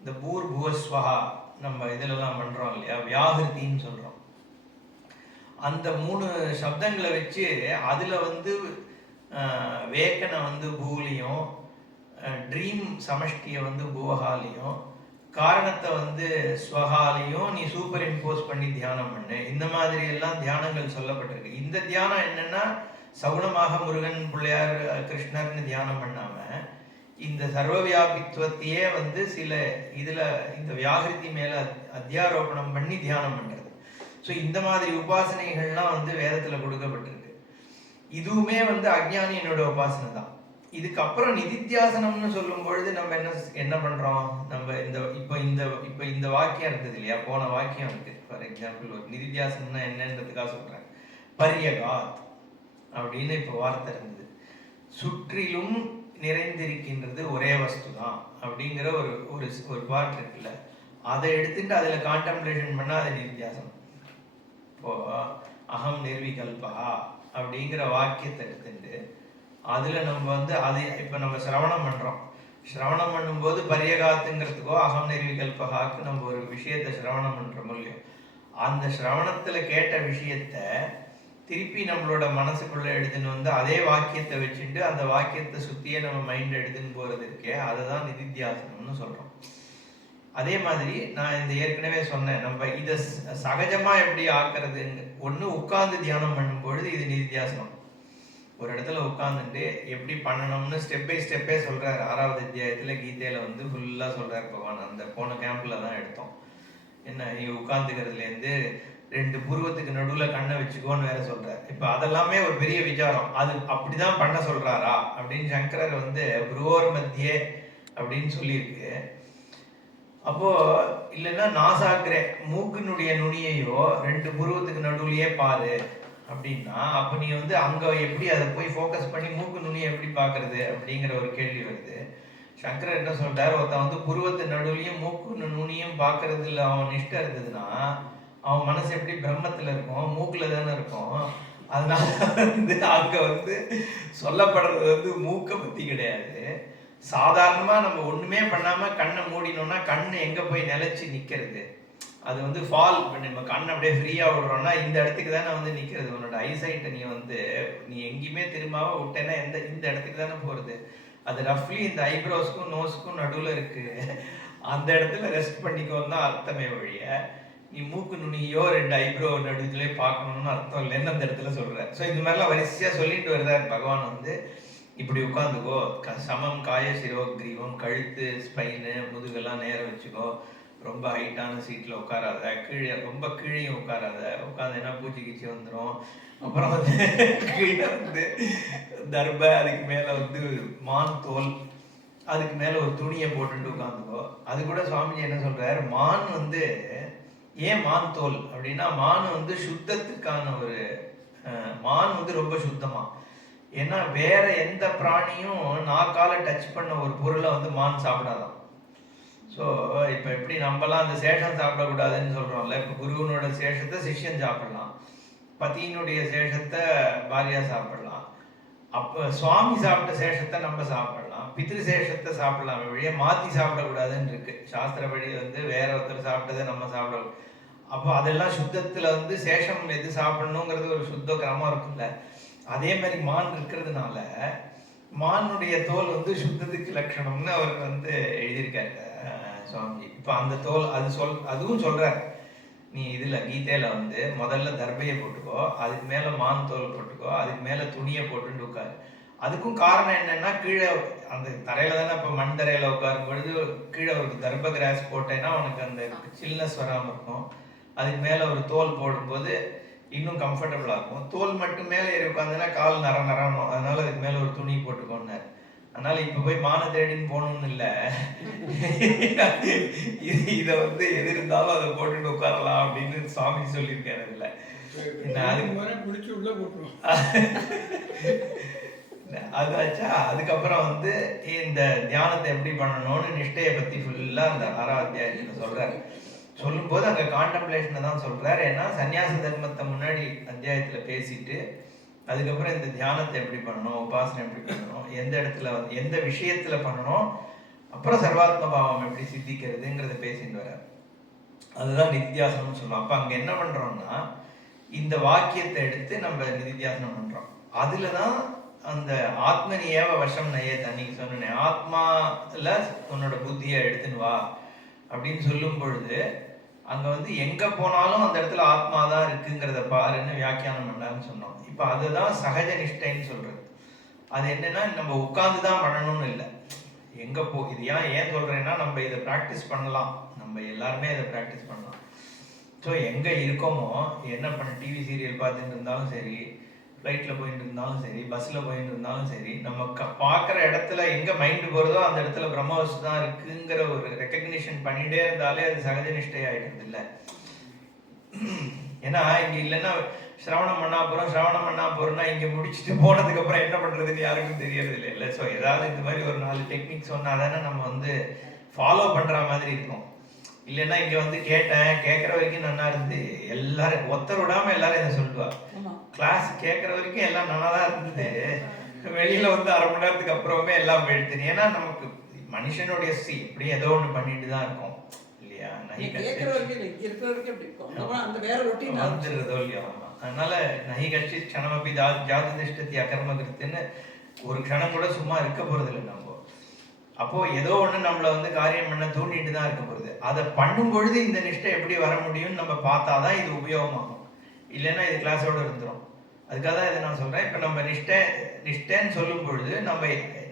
இந்த பூர் புவஸ்வஹா நம்ம இதுலலாம் பண்றோம் இல்லையா, வியாகிருத்தின்னு சொல்றோம். அந்த 3 சப்தங்களை வச்சு அதுல வந்து வேக்கனை வந்து பூலியும், ட்ரீம் சமஷ்டியை வந்து புவஹாலையும், காரணத்தை வந்து ஸ்வஹாலையும் நீ சூப்பர் இம்போஸ் பண்ணி தியானம் பண்ணு. இந்த மாதிரி எல்லாம் தியானங்கள் சொல்லப்பட்டிருக்கு. இந்த தியானம் என்னன்னா சகுணமாக முருகன், பிள்ளையார், கிருஷ்ணர்னு தியானம் பண்ணாம இந்த சர்வவியாபித்துவத்தையே வந்து சில இதுல இந்த வியாகிருதி மேல அத்தியாரோபணம் பண்ணி தியானம் பண்றது. ஸோ இந்த மாதிரி உபாசனைகள்லாம் வந்து வேதத்துல கொடுக்கப்பட்டிருக்கு. இதுவுமே வந்து அஜ்ஞானியனோட உபாசனை தான். இதுக்கப்புறம் நிதித்தியாசனம்னு சொல்லும் பொழுது நம்ம என்ன பண்றோம், நம்ம இப்ப இந்த வாக்கியம் இருந்தது இல்லையா, போன வாக்கியம் இருக்கு. ஃபார் எக்ஸாம்பிள் ஒரு நிதித்தியாசனம்னா என்னன்றதுக்காக சொல்றேன். பரியகாத் அப்படின்னு இப்ப வார்த்தை இருந்தது. சுற்றிலும் நிறைந்திருக்கின்றது ஒரே வஸ்து தான் அப்படிங்கிற ஒரு பார்ட் இருக்குல்ல, அதை எடுத்துட்டு அதுல கான்டெம்ப்ளேஷன் பண்ணா அது நிதித்தியாசனம். இப்போ அகம் நிர்விகல்பா அப்படிங்கிற வாக்கியத்தை எடுத்துட்டு அதுல நம்ம வந்து அது இப்ப நம்ம சிரவணம் பண்றோம். சிரவணம் பண்ணும்போது பரியகாத்துங்கிறதுக்கோ அகம் நிர்விகல்பகாக்கு நம்ம ஒரு விஷயத்த சிரவணம் பண்றோம் இல்லையோ, அந்த சிரவணத்துல கேட்ட விஷயத்த திருப்பி நம்மளோட மனசுக்குள்ள எடுத்துன்னு வந்து அதே வாக்கியத்தை வச்சுட்டு அந்த வாக்கியத்தை சுத்தியே நம்ம மைண்ட் எடுத்துன்னு போறது இருக்கே, அதுதான் நிதித்தியாசனம்னு சொல்றோம். அதே மாதிரி நான் இந்த ஏற்கனவே சொன்னேன், நம்ம இதை சகஜமா எப்படி ஆக்குறதுன்னு. ஒண்ணு உட்கார்ந்து தியானம் பண்ணும் பொழுது இது நிதித்தியாசனம். ஒரு இடத்துல உட்கார்ந்துட்டு எப்படி பண்ணணும்னு ஸ்டெப் பை ஸ்டெப்பே சொல்றாரு. 6வது அத்தியாயத்துல கீதையில வந்து ஃபுல்லா சொல்றாரு பகவான். அந்த போன கேம்ப்ல தான் எடுத்தோம். என்ன, நீ உட்கார்ந்துக்கிறதுல இருந்து 2 புருவத்துக்கு நடுவுல கண்ணை வச்சுக்கோன்னு வேற சொல்றாரு. இப்ப அதெல்லாமே ஒரு பெரிய விசாரம். அது அப்படிதான் பண்ண சொல்றாரா அப்படின்னு சங்கரர் வந்து புருவோர் மத்தியே அப்படின்னு சொல்லியிருக்கு. அப்போ இல்லைன்னா நாசாக்கிற மூக்கினுடைய நுனியையோ 2 புருவத்துக்கு நடுவுலயே பாரு அப்படின்னா, அப்ப நீ வந்து அங்க எப்படி அதை போய் ஃபோக்கஸ் பண்ணி மூக்கு நுனியை எப்படி பாக்குறது அப்படிங்கிற ஒரு கேள்வி வருது. சங்கரர் என்ன சொல்றாரு, ஒருத்தன் வந்து புருவத்து நடுவுலையும் மூக்கு நுனியும் பாக்குறதுல அவன் நிஷ்டம் இருந்ததுன்னா அவன் மனசு எப்படி பிரம்மத்துல இருக்கும், மூக்குல தானே இருக்கும். அதனால வந்து அங்க வந்து சொல்லப்படுறது வந்து மூக்க பத்தி கிடையாது. சாதாரணமா நம்ம ஒண்ணுமே பண்ணாம கண்ணை மூடினோம்னா கண்ணு எங்க போய் நிலைச்சு நிக்கிறது, அது வந்து ஃபால் பண்ணி நம்ம கண்ணை அப்படியே ஃப்ரீயா விடுறோம்னா இந்த இடத்துக்கு தானே வந்து நிக்கிறது. உன்னோட ஐசைட்டை நீ எங்கேயுமே திரும்பாம விட்டேன்னா இந்த இடத்துக்கு தானே போறது. அது ரஃப்லி இந்த ஐப்ரோஸ்க்கும் நோஸ்க்கும் நடுவுல இருக்கு. அந்த இடத்துல ரெஸ்ட் பண்ணிக்கோன்னு தான் அர்த்தமே ஒழிய நீ மூக்கு நுனியோ 2 ஐப்ரோ நடுவுல பார்க்கணும்னு அர்த்தம் இல்லைன்னு அந்த இடத்துல சொல்ற. ஸோ இந்த மாதிரிலாம் வரிசையா சொல்லிட்டு வருதாரு பகவான் வந்து. இப்படி உட்காந்துக்கோ, சமம் காய சிரோக்ரீவம், கழுத்து ஸ்பைனு முதுகெல்லாம் நேரம் வச்சுக்கோ, ரொம்ப ஹைட்டான சீட்ல உட்காராத, கீழே ரொம்ப கீழேயும் உட்காராத, உட்காந்தேன்னா பூச்சி கீச்சி வந்துடும். அப்புறம் வந்து கீழே வந்து தர்ப, அதுக்கு மேல வந்து மான் தோல், அதுக்கு மேல ஒரு துணியை போட்டுட்டு உட்காந்துக்கோ. அது கூட சுவாமிஜி என்ன சொல்றாரு, மான் வந்து ஏன் மான் தோல் அப்படின்னா, மான் வந்து சுத்தத்துக்கான ஒரு மான் வந்து ரொம்ப சுத்தமா. ஏன்னா வேற எந்த பிராணியும் நாக்கால டச் பண்ண ஒரு பொருளை வந்து மான் சாப்பிடாதான். ஸோ இப்போ எப்படி நம்மலாம் அந்த சேஷம் சாப்பிடக்கூடாதுன்னு சொல்றோம்ல, இப்போ குருவனோட சேஷத்தை சிஷ்யன் சாப்பிடலாம், பத்தியினுடைய சேஷத்தை பாரியா சாப்பிடலாம், அப்போ சுவாமி சாப்பிட்ட சேஷத்தை நம்ம சாப்பிடலாம், பித்ரு சேஷத்தை சாப்பிடலாம், வழியே மாற்றி சாப்பிடக்கூடாதுன்னு இருக்கு சாஸ்திரப்படி. வந்து வேற ஒருத்தர் சாப்பிட்டதை நம்ம சாப்பிட, அப்போ அதெல்லாம் சுத்தத்தில் வந்து சேஷம் எது சாப்பிடணுங்கிறது ஒரு சுத்த கிரமம் இருக்குல்ல. அதே மாதிரி மான் இருக்கிறதுனால மானுடைய தோல் வந்து சுத்தத்துக்கு லட்சணம்னு அவர் வந்து எழுதியிருக்காரு சுவாமிஜி. இப்போ அந்த தோல் அதுவும் சொல்றாரு, நீ இதுல கீதையில வந்து முதல்ல தர்பையை போட்டுக்கோ, அதுக்கு மேல மான் தோல் போட்டுக்கோ, அதுக்கு மேல துணியை போட்டுட்டு உட்காரு. அதுக்கும் காரணம் என்னன்னா, கீழே அந்த தரையில தானே இப்போ மண் தரையில உட்காரும் பொழுது கீழே ஒரு தர்ப கிராஸ் போட்டேன்னா உனக்கு அந்த சில்னஸ் வராமல் இருக்கும். அதுக்கு மேல ஒரு தோல் போடும்போது இன்னும் கம்ஃபர்டபுளா இருக்கும். தோல் மட்டும் மேலே ஏறி உட்காந்துன்னா கால் நரணும், அதனால அதுக்கு மேல ஒரு துணி போட்டுக்கோன்னாரு. அதனால இப்ப போய் மான தேடின்னு போகணும்னு இல்லை, இத வந்து எது இருந்தாலும் அதை போட்டுட்டு உட்காரலாம் அப்படின்னு சுவாமி சொல்லியிருக்காரு. இல்ல அதாச்சா. அதுக்கப்புறம் வந்து இந்த தியானத்தை எப்படி பண்ணணும்னு நிஷ்டையை பத்தி ஃபுல்லா அந்த 6ஆம் அத்தியாயத்துல சொல்றாரு. சொல்லும் போது அங்க கான்டம்ப்ளேஷனை தான் சொல்றாரு. ஏன்னா சன்னியாச தர்மத்தை முன்னாடி அத்தியாயத்துல பேசிட்டு அதுக்கப்புறம் இந்த தியானத்தை எப்படி பண்ணணும், உபாசனை எப்படி பண்ணணும், எந்த இடத்துல எந்த விஷயத்துல பண்ணணும், அப்புறம் சர்வாத்ம பாவம் எப்படி சித்திக்கிறதுங்கிறத பேசிட்டு வர. அதுதான் நிதித்தியாசனம் சொல்லுவோம். அப்ப அங்க என்ன பண்றோம்னா, இந்த வாக்கியத்தை எடுத்து நம்ம நிதித்தியாசனம் பண்றோம். அதுலதான் அந்த ஆத்மனி ஏவ வசம் நைய தண்ணிக்கு சொன்னேன், ஆத்மால உன்னோட புத்தியை எடுத்துன்னு வா அப்படின்னு சொல்லும் பொழுது அங்க வந்து எங்க போனாலும் அந்த இடத்துல ஆத்மாதான் இருக்குங்கிறத பாருன்னு வியாக்கியானம் பண்ணான்னு சொன்னோம். இப்ப அதுதான் சகஜ நிஷ்டைன்னு சொல்றது. அது என்னன்னா, நம்ம உட்கார்ந்துதான் பண்ணணும்னு இல்லை, எங்க இது ஏன் சொல்றேன்னா, நம்ம இதை பிராக்டிஸ் பண்ணலாம், நம்ம எல்லாருமே இதை பிராக்டிஸ் பண்ணலாம். ஸோ எங்க இருக்கோமோ, என்ன பண்ண டிவி சீரியல் பார்த்துட்டு இருந்தாலும் சரி, ஃப்ளைட்ல போயிட்டு இருந்தாலும் சரி, பஸ்ல போயிட்டு இருந்தாலும் சரி, நம்ம பார்க்குற இடத்துல எங்க மைண்டு போறதோ அந்த இடத்துல பிரம்மவஸ்து தான் இருக்குங்கிற ஒரு ரெக்கக்னிஷன் பண்ணிட்டே இருந்தாலே அது சகஜ நிஷ்டை ஆயிடுறது இல்லை. ஏன்னா இங்க இல்லைன்னா சிரவணம் பண்ணா போறோம்னா இங்க முடிச்சுட்டு போனதுக்கு அப்புறம் என்ன பண்றதுன்னு யாருக்கும் தெரியறது இல்லை. ஸோ ஏதாவது இந்த மாதிரி ஒரு 4 டெக்னிக் சொன்னா தானே நம்ம வந்து ஃபாலோ பண்ற மாதிரி இருக்கும். இல்லைன்னா இங்க வந்து கேட்கற வரைக்கும் நல்லா இருந்து எல்லாரும் ஒத்தர் விடாம எல்லாரும் இதை சொல்லுவா. கிளாஸ் கேட்கற வரைக்கும் எல்லாம் நல்லா தான் இருந்தது, வெளியில வந்து 1/2 மணி நேரத்துக்கு அப்புறமே எல்லாம் போயிடுது. ஏன்னா நமக்கு மனுஷனுடைய இப்படி ஏதோ ஒண்ணு பண்ணிட்டு தான் இருக்கும் இல்லையா, வந்துடுறதோ இல்லையா. அதனால நகி கட்சி க்ஷணமப்பி ஜாதி திஷ்டத்தி அகர்மகிருத்துன்னு ஒரு க்ஷணம் கூட சும்மா இருக்க போறது இல்லை நம்ம. அப்போ ஏதோ ஒண்ணு நம்மள வந்து காரியம் பண்ண தூண்டிட்டு தான் இருக்க போகுது. அதை பண்ணும் பொழுது இந்த நிஷ்டை எப்படி வர முடியும்னு நம்ம பார்த்தாதான் இது உபயோகமாகும், இல்லைன்னா இது கிளாஸோட இருந்துரும். அதுக்காக தான் இதை நான் சொல்றேன். இப்ப நம்ம நிஷ்டைன்னு சொல்லும் பொழுது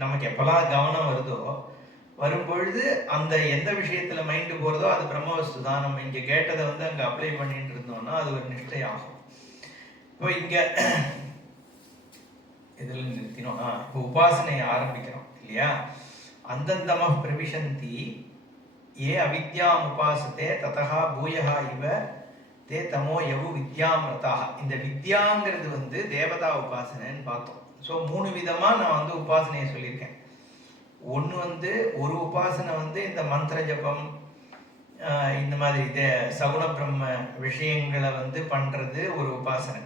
நமக்கு எப்பெல்லாம் கவனம் வருதோ வரும் பொழுது அந்த எந்த விஷயத்துல மைண்டு போறதோ அது பிரம்மவஸ்து தான். நம்ம இங்க கேட்டதை வந்து அங்க அப்ளை பண்ணிட்டு இருந்தோம்னா அது ஒரு நிஷ்டை ஆகும். இப்போ இங்க இதுல நிறுத்தினோம். இப்போ உபாசனையை ஆரம்பிக்கிறோம் இல்லையா. அந்தந்தம பிரவிசந்தி ஏ அவித்யாம் உபாசத்தே ததா பூயஹா இவ தே தமோ யவு வித்யாமிரதா. இந்த வித்யாங்கிறது வந்து தேவதா உபாசனைன்னு பார்த்தோம். ஸோ 3 விதமா நான் வந்து உபாசனையை சொல்லியிருக்கேன். ஒன்று வந்து ஒரு உபாசனை வந்து இந்த மந்திர ஜபம், இந்த மாதிரி சகுண பிரம்ம விஷயங்களை வந்து பண்றது ஒரு உபாசனை.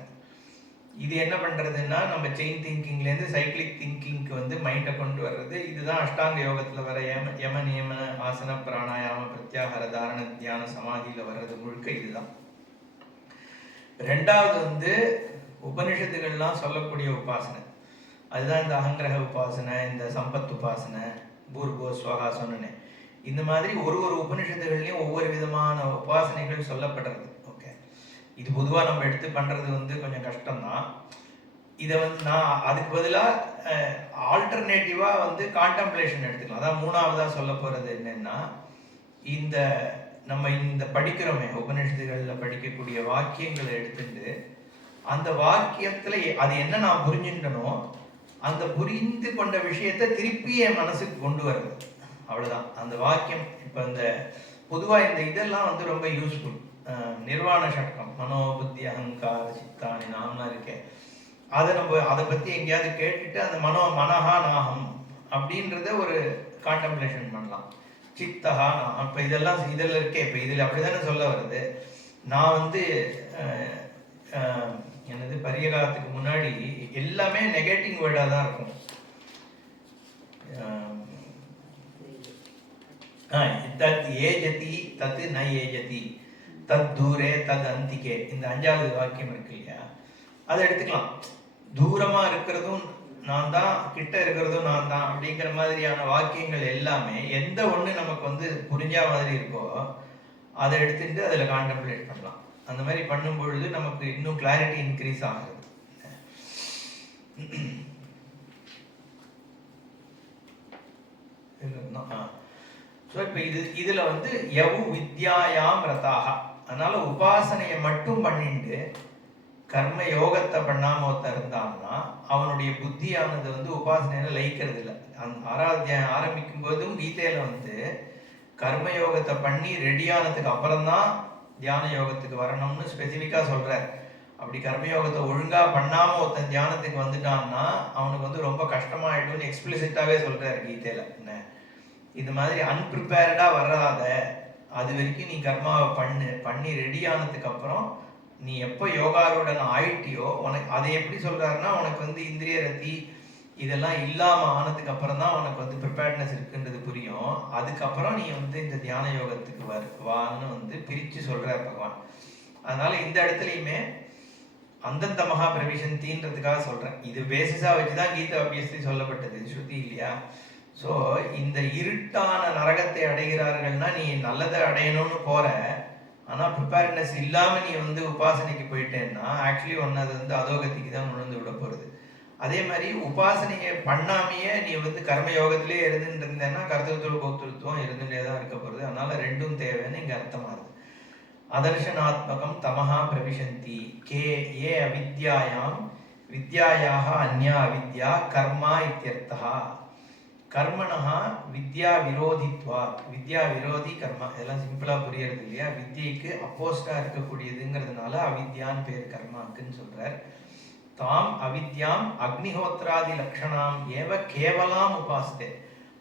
இது என்ன பண்றதுன்னா, நம்ம செயின் திங்கிங்லேருந்து சைக்கிளிக் திங்கிங்க்கு வந்து மைண்டை கொண்டு வர்றது. இதுதான் அஷ்டாங்க யோகத்துல வர யம நியம ஆசன பிராணாயாம பிரத்யாகார தாரண தியான சமாதியில வர்றது முழுக்க இதுதான். 2வது வந்து உபனிஷத்துகள்லாம் சொல்லக்கூடிய உபாசனை. அதுதான் இந்த அகங்கிரக உபாசனை, இந்த சம்பத் உபாசனை, பூர்வோ ஸ்வகா சொன்னேன். இந்த மாதிரி ஒரு உபனிஷத்துகள்லையும் ஒவ்வொரு விதமான உபாசனைகள் சொல்லப்படுறது. ஓகே, இது பொதுவா நம்ம எடுத்து பண்றது வந்து கொஞ்சம் கஷ்டம்தான். இதை வந்து நான் அதுக்கு பதிலாக ஆல்டர்னேட்டிவா வந்து கான்டம்ப்ளேஷன் எடுத்துக்கலாம். அதான் 3வதா சொல்ல போறது என்னன்னா, இந்த நம்ம இந்த படிக்கிறோமே உபநிஷத்துகள்ல படிக்கக்கூடிய வாக்கியங்களை எடுத்துட்டு அந்த வாக்கியத்துல அது என்ன நான் புரிஞ்சுட்டனோ அந்த புரிந்து கொண்ட விஷயத்தை திருப்பி என் மனசுக்கு கொண்டு வருது. அவ்வளவுதான் அந்த வாக்கியம். இப்ப இந்த பொதுவா இந்த இதெல்லாம் வந்து ரொம்ப யூஸ்ஃபுல். நிர்வாண சட்டம், மனோபுத்தி அகங்கார சித்தானி நாம்லாம் இருக்கேன், அதை பத்தி எங்கேயாவது கேட்டுட்டு அந்த மனஹா நாகம் அப்படின்றத ஒரு கான்டம்ப்ளேஷன் பண்ணலாம். சித்தஹா நான் இப்ப இதெல்லாம் இருக்கேன். இப்ப இதுல அப்படிதானே சொல்ல வருது. நான் வந்து எனது பரியகாலத்துக்கு முன்னாடி எல்லாமே நெகட்டிவ் வேர்டா தான் இருக்கும். தத் ஏஜதி தத் ந ஏஜதி தத் தூரே தத் அந்திகே, இந்த 5வது வாக்கியம் இருக்கு இல்லையா, அதை எடுத்துக்கலாம். தூரமா இருக்கிறதும் நான் தான், கிட்ட இருக்கிறதும் நான் தான் அப்படிங்கிற மாதிரியான வாக்கியங்கள் எல்லாமே எந்த ஒண்ணு நமக்கு வந்து புரிஞ்சா மாதிரி இருக்கோ அதை எடுத்துட்டு அதுல கான்டெம்ப்ளேட் பண்ணலாம். அந்த மாதிரி பண்ணும் பொழுது நமக்கு இன்னும் கிளாரிட்டி இன்க்ரீஸ் ஆகுது. ஸோ இப்போ இதுல வந்து யவு வித்யாயாம் ரதாக. அதனால உபாசனையை மட்டும் பண்ணிட்டு கர்ம யோகத்தை பண்ணாம ஒருத்தர் இருந்தான்னா அவனுடைய புத்தியானது வந்து உபாசனையில லயிக்கிறது இல்லை. அந்த ஆராத்தியம் ஆரம்பிக்கும் போதும் கீதையில வந்து கர்ம யோகத்தை பண்ணி ரெடியானதுக்கு அப்புறம் தான் தியான யோகத்துக்கு வரணும்னு ஸ்பெசிஃபிக்கா சொல்றாரு. அப்படி கர்மயோகத்தை ஒழுங்கா பண்ணாம ஒருத்தன் தியானத்துக்கு வந்துட்டான்னா அவனுக்கு வந்து ரொம்ப கஷ்டமாயிடும்னு எக்ஸ்பிளிசிட்டாவே சொல்றாரு கீதையில. என்ன இது மாதிரி அன்பிரிப்பேர்டா வராத, அது வரைக்கும் நீ கர்மாவை பண்ணி ரெடி ஆனதுக்கு அப்புறம் நீ எப்போ யோகாவுடன் ஆயிட்டியோ உனக்கு அதை எப்படி சொல்றாருன்னா உனக்கு வந்து இந்திரிய ரத்தி இதெல்லாம் இல்லாம ஆனதுக்கு அப்புறம் தான் உனக்கு வந்து ப்ரிப்பேர்ட்னஸ் இருக்குன்றது புரியும். அதுக்கப்புறம் நீ வந்து இந்த தியான யோகத்துக்கு வான்னு வந்து பிரிச்சு சொல்றாரு பகவான். அதனால இந்த இடத்துலையுமே அந்தந்த மகா பிரவிசந்தின்றதுக்காக சொல்றேன். இது பேசிஸா வச்சுதான் கீதா அபியஸ்தி சொல்லப்பட்டது, ஸ்ருதி இல்லையா? ஸோ இந்த இருட்டான நரகத்தை அடைகிறார்கள்னா நீ நல்லதை அடையணும்னு போற, ஆனா ப்ரிப்பேர்னஸ் இல்லாம நீ வந்து உபாசனைக்கு போயிட்டேன்னா ஆக்சுவலி ஒன்னு அது வந்து அதோகத்திக்கு தான் நுழைந்து விட போறது. அதே மாதிரி உபாசனையை பண்ணாமையே நீ வந்து கர்ம யோகத்திலே இருந்துட்டு இருந்தேன்னா கர்த்தத்துவ கோத்திருத்துவம் இருந்துட்டே தான் இருக்க போறது. அதனால ரெண்டும் தேவைன்னு இங்க அர்த்தமாகுது. அதர்ஷனாத்மகம் தமஹா பிரவிசந்தி கே ஏ அவித்யாயாம் வித்யாயாக அந்யா அவித்யா கர்மா இத்தியர்த்தா. கர்மணா வித்யா விரோதித்வா. வித்யா விரோதி கர்மா, இதெல்லாம் சிம்பிளா புரியறது இல்லையா? வித்யைக்கு அப்போஸ்டா இருக்கக்கூடியதுங்கிறதுனால அவித்யான்னு பேர் கர்மாக்குன்னு சொல்றார். தாம் அவித்யாம் அக்னிஹோத்ராதி லட்சணாம் ஏவ கேவலாம் உபாசதே.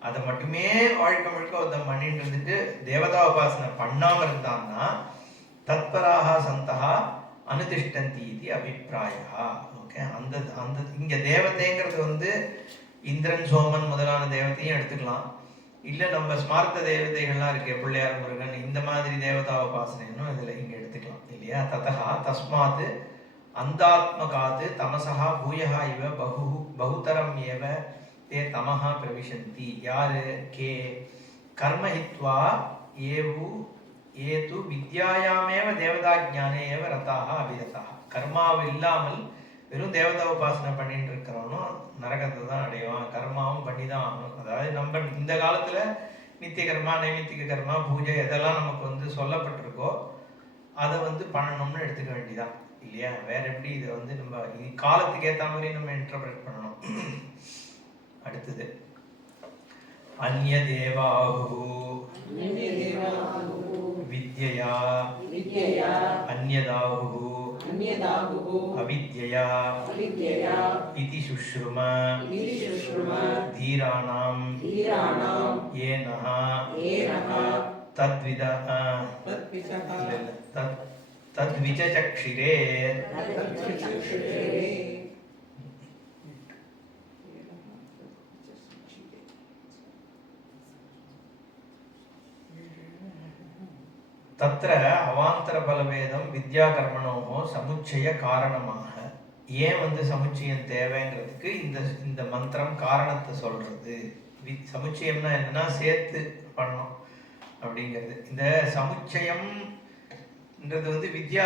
அதை மட்டுமே வாழ்க்கை முழுக்க ஒருத்தன் பண்ணிட்டு இருந்துட்டு தேவதா உபாசனை பண்ணாம இருந்தான்னா தத்பராக சந்தகா அனுதிஷ்டந்தி இது அபிப்பிராயா. ஓகே, அந்த அந்த இங்க தேவதைங்கிறது வந்து இந்திரன் சோமன் முதலான தேவதையும் எடுத்துக்கலாம். இல்லை நம்ம ஸ்மார்த்த தேவதைகள்லாம் இருக்கு, பிள்ளையார் முருகன், இந்த மாதிரி தேவதா உபாசனைன்னு இதில் இங்கே எடுத்துக்கலாம் இல்லையா? ததா தஸ்மாத் அந்தாத்மகாத் தமசா பூயகா இவ பகுதரம் ஏவ தே தமஹா பிரவிசந்தி. யாரு? கே கர்மஹித்வா ஏவு ஏது வித்யாயாமேவ தேவதா ஜானே ஏவ ரதாக அபிரதாக. கர்மாவு இல்லாமல் வெறும் தேவதா உபாசனை பண்ணிட்டு இருக்கிறவனும் நரகத்தை தான் அடைவான். கர்மாவும் பண்ணி தான் ஆகணும். அதாவது நம்ம இந்த காலத்துல நித்திய கர்மா, நைமித்திக கர்மா, பூஜை எதெல்லாம் நமக்கு வந்து சொல்லப்பட்டிருக்கோ அதை வந்து பண்ணணும்னு எடுத்துக்க வேண்டியதான் இல்லையா? வேற எப்படி இதை வந்து நம்ம காலத்துக்கு ஏற்ற மாதிரி நம்ம இன்டர்பிரேட் பண்ணணும். அடுத்தது அந்ய தேவாஹு வித்யயா அந்யதாஹு அவித்யயா இதி சுஷ்ரும தீராணாம் ஏனஹ தத்விசக்ஷிரே. தத்ர அவாந்தர பலவேதம் வித்யா கர்மணோ சமுச்சய காரணமாக. ஏன் வந்து சமுச்சயம் தேவைங்கிறதுக்கு இந்த மந்திரம் காரணத்தை சொல்றது. சமுச்சயம்னா என்னன்னா சேர்த்து பண்ணணும் அப்படிங்கிறது. இந்த சமுச்சயம்ன்றது வந்து வித்யா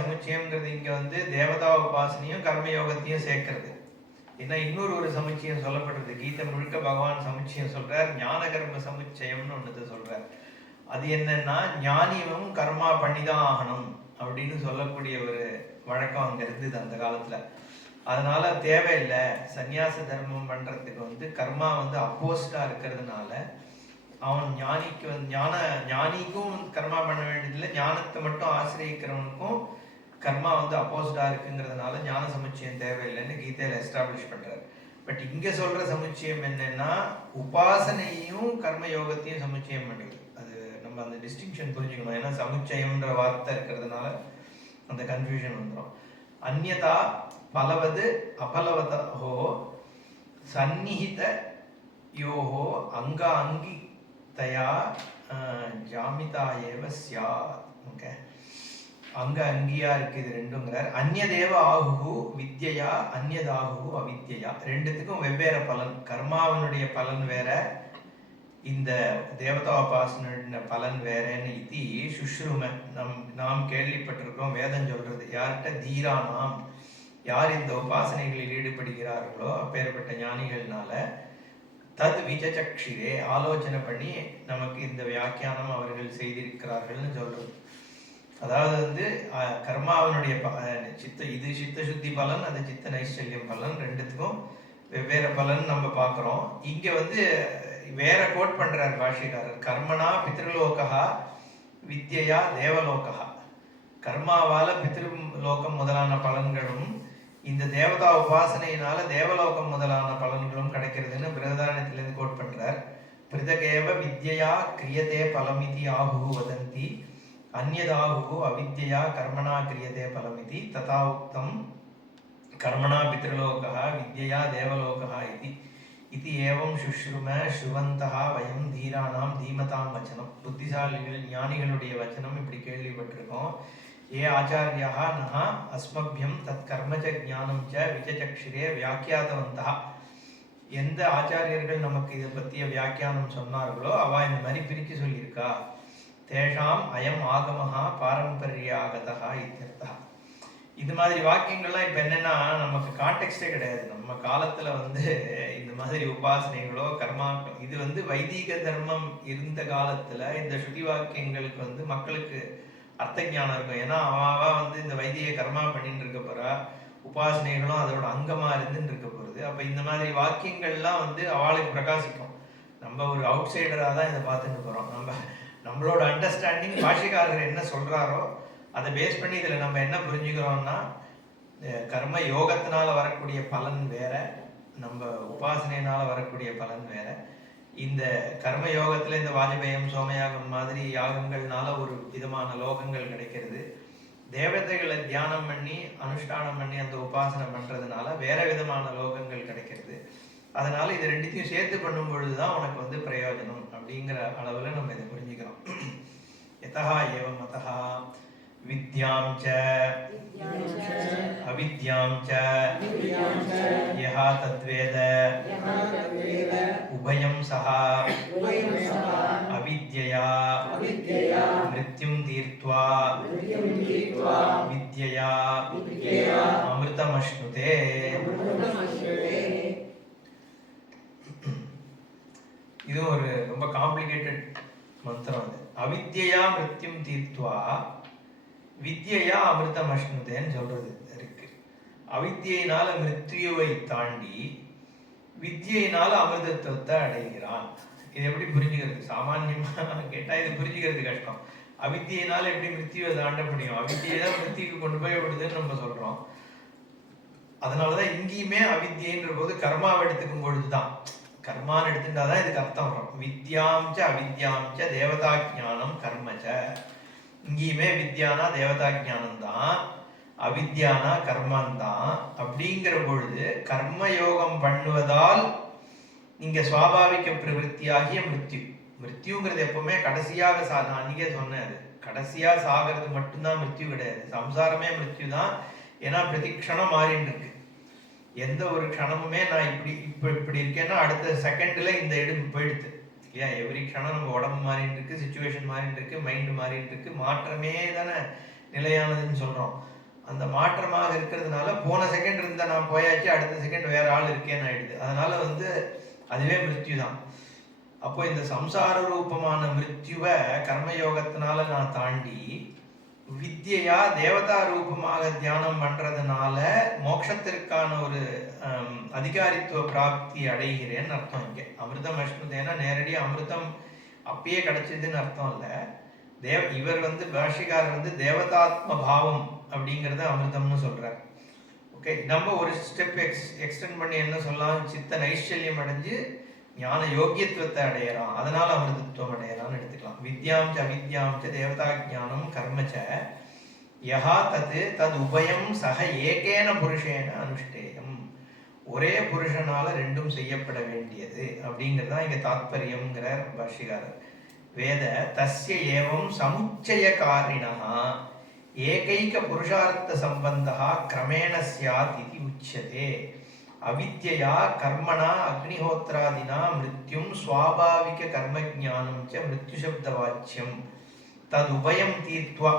சமுச்சயம்ங்கிறது இங்க வந்து தேவதா உபாசனையும் கர்மயோகத்தையும் சேர்க்கிறது. ஏன்னா இன்னொரு சமுச்சயம் சொல்லப்படுறது கீதை முழுக்க பகவான் சமுச்சயம் சொல்றார். ஞான கர்ம சமுச்சயம்னு ஒன்று சொல்றார். அது என்னன்னா ஞானியும் கர்மா பண்ணிதான் ஆகணும் அப்படின்னு சொல்லக்கூடிய ஒரு வழக்கம் அங்க இருந்தது அந்த காலத்துல. அதனால தேவையில்லை, சந்நியாச தர்மம் பண்றதுக்கு வந்து கர்மா வந்து அப்போஸ்டா இருக்கிறதுனால அவன் ஞானிக்கு வந்து ஞானிக்கும் கர்மா பண்ண வேண்டியதில்லை, ஞானத்தை மட்டும் ஆசிரியக்கிறவனுக்கும் கர்மா வந்து அப்போஸ்டா இருக்குங்கிறதுனால ஞான சமுச்சயம் தேவையில்லைன்னு கீதையில எஸ்டாப்ளிஷ் பண்றாரு. பட் இங்க சொல்ற சமுச்சயம் என்னன்னா உபாசனையும் கர்ம யோகத்தையும் சமுச்சயம் பண்ணுது. அது நம்ம அந்த டிஸ்டிங்ஷன் புரிஞ்சுக்கணும். ஏன்னா சமுச்சயம்ன்ற வார்த்தை இருக்கிறதுனால அந்த கன்ஃபியூஷன் வந்துடும். அந்யதா பலவது அபலவதோ சந்நிஹித யோஹோ அங்க அங்கிதயா ஜாமிதா ஏவ ஸ்யாத். ஓகே, அங்க அங்கேயா இருக்கு இது ரெண்டுங்கிறார். அந்நியதேவ ஆகுகு வித்யா, அந்நியதாகுகு அவித்யா. ரெண்டுத்துக்கும் வெவ்வேறு பலன். கர்மாவனுடைய பலன் வேற, இந்த தேவதாபாசன பலன் வேறன்னு இது சுஷ்ரும நாம் கேள்விப்பட்டிருக்கிறோம். வேதம் சொல்றது யார்கிட்ட? தீரானாம், யார் இந்த உபாசனைகளில் ஈடுபடுகிறார்களோ அப்பேற்பட்ட ஞானிகள்னால தத் விஜசக்ஷிரே ஆலோசனை பண்ணி நமக்கு இந்த வியாக்கியானம் அவர்கள் செய்திருக்கிறார்கள்னு சொல்றது. அதாவது வந்து கர்மாவனுடைய இது சித்த சுத்தி பலன், அது சித்த நைஷ்சல்யம் பலன், ரெண்டுத்துக்கும் வெவ்வேறு பலன் நம்ம பார்க்குறோம். இங்க வந்து வேற கோட் பண்றார் பாஷ்யக்காரர். கர்மனா பித்ருலோகா வித்யா தேவலோகா. கர்மாவால பித்ருலோகம் முதலான பலன்களும் இந்த தேவதா உபாசனையினால தேவலோகம் முதலான பலன்களும் கிடைக்கிறதுன்னு பிரதானத்திலிருந்து கோட் பண்றார். பிருதகேவ வித்யா கிரியதே பலமிதி ஆகு வதந்தி, அந்யதாகு அவித்யா கர்மணா கிரியதே பலமிதி ததா உக்தம் கர்மணா பித்ருலோகா வித்யா தேவலோகா இதி. இது ஏவம் சுஷ்ரும ஸ்ருவந்தஹ வயம் தீரானாம் தீமதாம் வச்சனம். புத்திசாலிகள் ஞானிகளுடைய வச்சனம் இப்படி கேள்விப்பட்டிருக்கோம். ஏ ஆச்சாரியாக நஹ அஸ்மபியம் தத் கர்மச்ச ஞானம் ச விஜசக்ஷிரே வியாக்கியாதவந்தா. எந்த ஆச்சாரியர்கள் நமக்கு இதை பற்றிய வியாக்கியானம் சொன்னார்களோ அவ இந்த மாதிரி பிரித்து சொல்லியிருக்கா. தேஷாம் அயம் ஆகமஹா பாரம்பரியாகதா இத்தியர்த்தா. இது மாதிரி வாக்கியங்கள்லாம் இப்போ என்னன்னா நமக்கு கான்டெக்ஸ்டே கிடையாது. நம்ம காலத்துல வந்து இந்த மாதிரி உபாசனைகளோ கர்மாக்கள், இது வந்து வைதிக தர்மம் இருந்த காலத்துல இந்த ஸ்ருதி வாக்கியங்களுக்கு வந்து மக்களுக்கு அர்த்த ஞானம் இருக்கும். ஏன்னா அவ வந்து இந்த வைதிக கர்மா பண்ணிட்டு இருக்க போறா, உபாசனைகளும் அதோட அங்கமா இருந்துன்னு இருக்க போறது. அப்ப இந்த மாதிரி வாக்கியங்கள்லாம் வந்து அவளுக்கு பிரகாசிக்கும். நம்ம ஒரு அவுட் சைடரா தான் இதை பார்த்துட்டு போறோம். நம்மளோட அண்டர்ஸ்டாண்டிங் பாஷிகாரர் என்ன சொல்றாரோ அதை பேஸ் பண்ணி இதுல நம்ம என்ன புரிஞ்சுக்கிறோம்னா, கர்ம யோகத்தினால வரக்கூடிய பலன் வேற, நம்ம உபாசனையினால வரக்கூடிய பலன் வேற. இந்த கர்ம யோகத்துல இந்த வாஜபேயம் சோமயாகம் மாதிரி யாகங்கள்னால ஒரு விதமான லோகங்கள் கிடைக்கிறது. தேவதைகளை தியானம் பண்ணி அனுஷ்டானம் பண்ணி அந்த உபாசனை பண்றதுனால வேற விதமான லோகங்கள் கிடைக்கிறது. அதனால இது ரெண்டுத்தையும் சேர்த்து பண்ணும் பொழுதுதான் உனக்கு வந்து பிரயோஜனம் அப்படிங்கிற அளவுல நம்ம இதை புரிஞ்சுக்கிறோம். யதா ஏவம் அத்தஹா வித்யாம் ச அவித்யாம் ச யஹா தத்வேத உபயம் சஹா அவித்யயா மிருத்யும் தீர்த்வா வித்யயா அமிர்தமஷ்ணுதே. இது ஒரு ரொம்ப காம்ப்ளிகேட்டட் மந்திரம். அது அவித்யா மிருத்யும் தீர்த்வா வித்யா அமிர்தம் அஷ்ணுதேன்னு சொல்றது இருக்கு. அவித்யினால மிருத்யுவை தாண்டி வித்யினால அமிர்தத்துவத்தை அடைகிறான். இது எப்படி புரிஞ்சுக்கிறது? சாமான்யமா கேட்டா இது புரிஞ்சுக்கிறது கஷ்டம். அவித்யினால எப்படி மிருத்யுவை தாண்ட முடியும்? அவித்யை தான் மிருத்யுக்கு கொண்டு போய் விடுதுன்னு நம்ம சொல்றோம். அதனாலதான் இங்கேயுமே அவித்யன்ற போது கர்மாவை எடுத்துக்கும் பொழுதுதான், கர்மான்னு எடுத்துட்டாதான் இதுக்கு அர்த்தம் வரும். வித்யாம்ச அவித்யாம்ச தேவதா ஜானம் கர்மச்ச. இங்கேயுமே வித்யானா தேவதா ஜானம் தான், அவித்யானா கர்மம் தான். அப்படிங்கிற பொழுது கர்மயோகம் பண்ணுவதால் இங்க சுவாபாவிக பிரவருத்தியாகிய மிருத்யு. மிருத்யுங்கிறது எப்பவுமே கடைசியாக நான் அன்னைக்கே சொன்னேன், அது கடைசியா சாகிறது மட்டும்தான் மிருத்யு கிடையாது. சம்சாரமே மிருத்யு தான். ஏன்னா பிரதிக்ஷணம் மாறின்னு இருக்கு. எந்த ஒரு க்ஷணமுமே நான் இப்படி இருக்கேன்னா அடுத்த செகண்ட்ல இந்த இடம் போயிடுது இல்லையா? எவ்ரி க்ஷணம் நம்ம உடம்பு மாறிட்டு இருக்கு, சிச்சுவேஷன் மாறிட்டு இருக்கு, மைண்ட் மாறிட்டு இருக்கு. மாற்றமே தானே நிலையானதுன்னு சொல்றோம். அந்த மாற்றமாக இருக்கிறதுனால போன செகண்ட் இருந்தா நான் போயாச்சு, அடுத்த செகண்ட் வேற ஆள் இருக்கேன்னு ஆயிடுது. அதனால வந்து அதுவே மிருத்யு தான். அப்போ இந்த சம்சார ரூபமான மிருத்யுவை கர்மயோகத்தினால நான் தாண்டி வித்யா தேவதா ரூபமாக தியானம் பண்றதுனால மோட்சத்திற்கான ஒரு அதிகாரித்துவ பிராப்தி அடைகிறேன்னு அர்த்தம். இங்கே அமிர்தம் அஷ்ணுதேனா நேரடியா அமிர்தம் அப்பயே கிடைச்சதுன்னு அர்த்தம் இல்ல. இவர் வந்து பாஷிகாரர் வந்து தேவதாத்ம பாவம் அப்படிங்கறத அமிர்தம்னு சொல்றார். ஓகே, நம்ம ஒரு ஸ்டெப் எக்ஸ்டெண்ட் பண்ணி என்ன சொல்லலாம், சித்த நைஷ்சல்யம் அடைஞ்சு ஞான யோக்கியத்துவத்தை அடையறான், அதனால அமிர்தத்துவம் அடையறான்னு எடுத்துக்கலாம். வித்யாம்ச அவித்யாம்ச தேவதா ஜானம் கர்மச்ச யஹா தத் உபயம் சக ஏகேன புருஷேன அனுஷ்டேயம். ஒரே புருஷனால ரெண்டும் செய்யப்பட வேண்டியது அப்படிங்கிறதா இங்க தாத்பரியம்ங்கிறார் பாஷ்யகாரர். வேத தஸ்ய ஏவம் சமுச்சயகாரிணா ஏகைக புருஷார்த்த சம்பந்தா கிரமேண ஸ்யாத் இதி உச்யதே. அவித்யயா கர்மணா அக்னிஹோத்ராதினா மிருத்யும் ஸ்வாபாவிக கர்மஜானம் ச மிருத்யுசப்தவாச்சியம் ததுபயம் தீர்த்வா.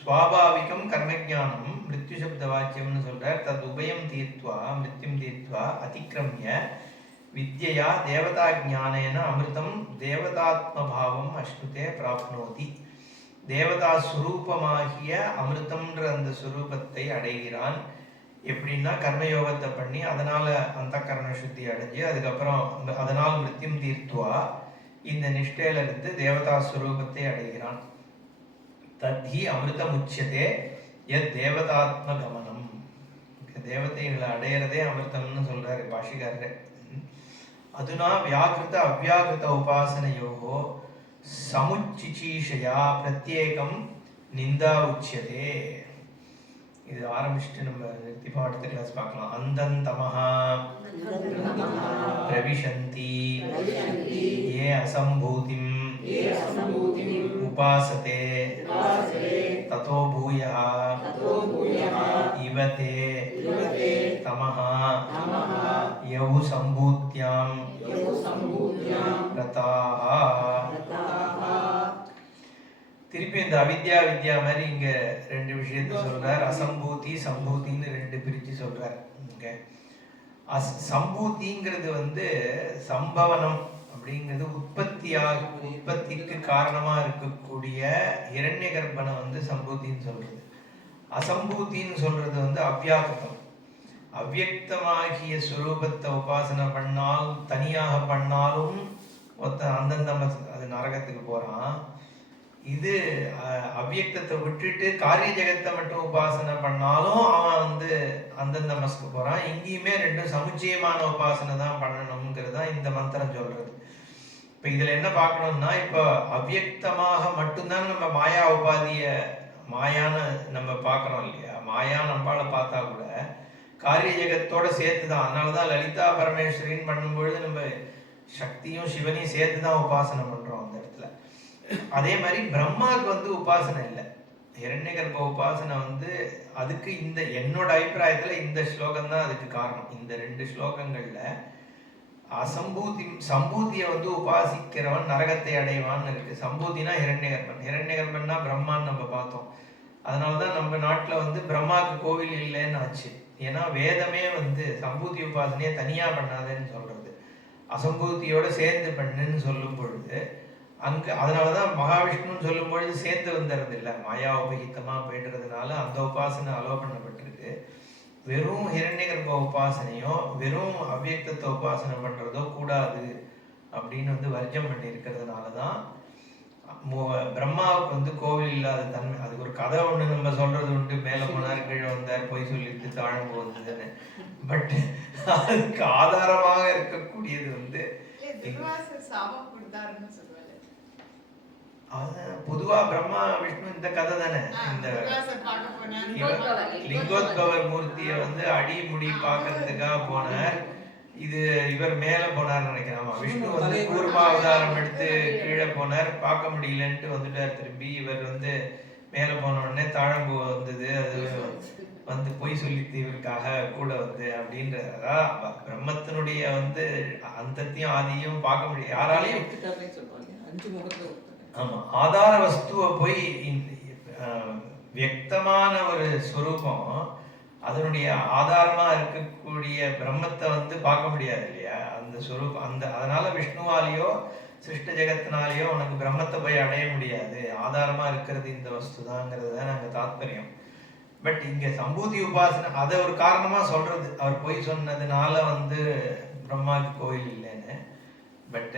ஸ்வாபாவிகம் கர்மஜானம் மிருத்யுசப்தவாச்சியம்னு சொல்றார். ததுபயம் தீர்த்வா மிருத்யும் தீர்த்வா அதிக்ரமிய வித்யயா தேவதா ஜானேன அமிர்தம் தேவதாத்மபாவம் அஷ்ணுதே பிராப்னோதி. தேவதா சுரூபமாகிய அமிர்தம்ன்ற அந்த சுரூபத்தை அடைகிறான். எப்படின்னா கர்மயோகத்தை பண்ணி அதனால அந்த கரண சுத்தி அடைஞ்சு அதுக்கப்புறம் அதனால் மிருத்யும் தீர்த்துவா இந்த நிஷ்டையில இருந்து தேவதா சுரூபத்தை அடைகிறான். தத்தி அமிர்தம் உச்சியதே எத் தேவதாத்ம கமனம். தேவதைகளை அடையிறதே அமிர்தம்னு சொல்றாரு பாஷிகாரர். அதுனா வியாகிருத அவ்யாகிருத உபாசனையோகோ சமுச்சிச்சீஷயா பிரத்யேகம் நிந்தா உச்சியதே. இது ஆரம்பிச்சுட்டு நம்ம நிறுத்திப்போம். அடுத்த கிளாஸ் பார்க்கலாம். அந்தந்தமஹா பிரவிஷந்தி ஏ அசம்பூதிம் உபாசதே ததோ பூயः இவதே தமஹா யௌ சம்பூத்யாம் ரதாः. திருப்பி இந்த அவித்யா வித்யா மாதிரி இங்க ரெண்டு விஷயத்த சொல்றார். அசம்பூதி சம்பூத்தின்னு ரெண்டு பிரிச்சு சொல்றார். சம்பூத்திங்கிறது வந்து சம்பவனம் அப்படிங்கிறது உற்பத்திக்கு காரணமா இருக்கக்கூடிய இரண்ய கர்ப்பனை வந்து சம்பூத்தின்னு சொல்றது. அசம்பூத்தின்னு சொல்றது வந்து அவ்யாகிருதம். அவ்யக்தமாகிய சுரூபத்தை உபாசனை பண்ணால் தனியாக பண்ணாலும் அந்தந்த அது நரகத்துக்கு போறான். இது அவ்யக்தத்தை விட்டுட்டு காரிய ஜெகத்தை மட்டும் உபாசனை பண்ணாலும் அவன் வந்து அந்தந்த மஸ்க்கு போறான். இங்கேயுமே ரெண்டும் சமுச்சயமான உபாசனை தான் பண்ணணுங்கிறது தான் இந்த மந்திரம் சொல்றது. இப்ப இதுல என்ன பார்க்கணும்னா, இப்ப அவ்யக்தமாக மட்டும்தான் நம்ம மாயா உபாதிய மாயான நம்ம பார்க்கறோம் இல்லையா. மாயா நம்மளால பார்த்தா கூட காரிய ஜெகத்தோட சேர்த்துதான். அதனாலதான் லலிதா பரமேஸ்வரின்னு பண்ணும்பொழுது நம்ம சக்தியும் சிவனையும் சேர்த்துதான் உபாசனை பண்றோம் அந்த இடத்துல. அதே மாதிரி பிரம்மாவுக்கு வந்து உபாசனை இல்லை. இரண்ய கர்ப்ப உபாசனை வந்து அதுக்கு இந்த என்னோட அபிப்பிராயத்துல இந்த ஸ்லோகம் தான் அதுக்கு காரணம். இந்த ரெண்டு ஸ்லோகங்கள்ல சம்பூதியை வந்து உபாசிக்கிறவன் நரகத்தை அடைவான்னு இருக்கு. சம்பூதினா இரண்ய கர்ப்பன். இரண்ய கர்ப்பன்னா பிரம்மான்னு நம்ம பார்த்தோம். அதனாலதான் நம்ம நாட்டுல வந்து பிரம்மாவுக்கு கோவில் இல்லைன்னு ஆச்சு. ஏன்னா வேதமே வந்து சம்பூதி உபாசனையை தனியா பண்ணாதேன்னு சொல்றது, அசம்பூதியோட சேர்ந்து பண்ணுன்னு சொல்லும் பொழுது அங்க அதனாலதான் மகாவிஷ்ணுன்னு சொல்லும் பொழுது சேர்ந்து வந்துடுறது இல்லை. மாயா உபகித்தமா போயிடுறதுனால அந்த உபாசனை அலோ பண்ணப்பட்டிருக்கு. வெறும் இரண்ய கர்ப்ப உபாசனையோ வெறும் அவ்யக்தத்தை உபாசனை பண்றதோ கூடாது அப்படின்னு வந்து வர்ஜம் பண்ணி இருக்கிறதுனாலதான் பிரம்மாவுக்கு வந்து கோவில் இல்லாத தன்மை. அதுக்கு ஒரு கதை ஒண்ணு நம்ம சொல்றது உண்டு, மேல போனார் கீழே வந்தார் பொய் சொல்லிட்டு தாழ்ந்து வந்ததுன்னு. பட் அதுக்கு ஆதாரமாக இருக்கக்கூடியது வந்து பொதுவா பிரம்மா விஷ்ணு இந்த கதை தானே. இந்த லிங்கோத்பவர் மூர்த்திய வந்து அடி முடி பாக்கிறதுக்காக போனார். இது இவர் மேல போனார் நினைக்கிறாமா. விஷ்ணு வந்து கூர்மா அவதாரம் எடுத்து கீழே போனார், பார்க்க முடியலன்ட்டு வந்துட்டார் திரும்பி. இவர் வந்து மேல போன உடனே தாழம்பு வந்தது, அது வந்து பொய் சொல்லிட்டு இவருக்காக கூட வந்து அப்படின்றதா பிரம்மத்தினுடைய வந்து அந்தத்தையும் ஆதியும் பார்க்க முடியும் யாராலையும். ஆமா, ஆதார வஸ்துவை போய் வியக்தமான ஒரு ஸ்வரூபம் அதனுடைய ஆதாரமா இருக்கக்கூடிய பிரம்மத்தை வந்து பார்க்க முடியாது இல்லையா அந்த ஸ்வரூபம். அந்த அதனால விஷ்ணுவாலேயோ சிருஷ்ட ஜெகத்தினாலேயோ உனக்கு பிரம்மத்தை போய் அடைய முடியாது. ஆதாரமா இருக்கிறது இந்த வஸ்து தாங்கிறது தான் நாங்க தாத்பரியம். பட் இங்க சம்பூதி உபாசனை அதை ஒரு காரணமா சொல்றது. அவர் போய் சொன்னதுனால வந்து பிரம்மாவுக்கு கோயில் இல்லைன்னு. பட்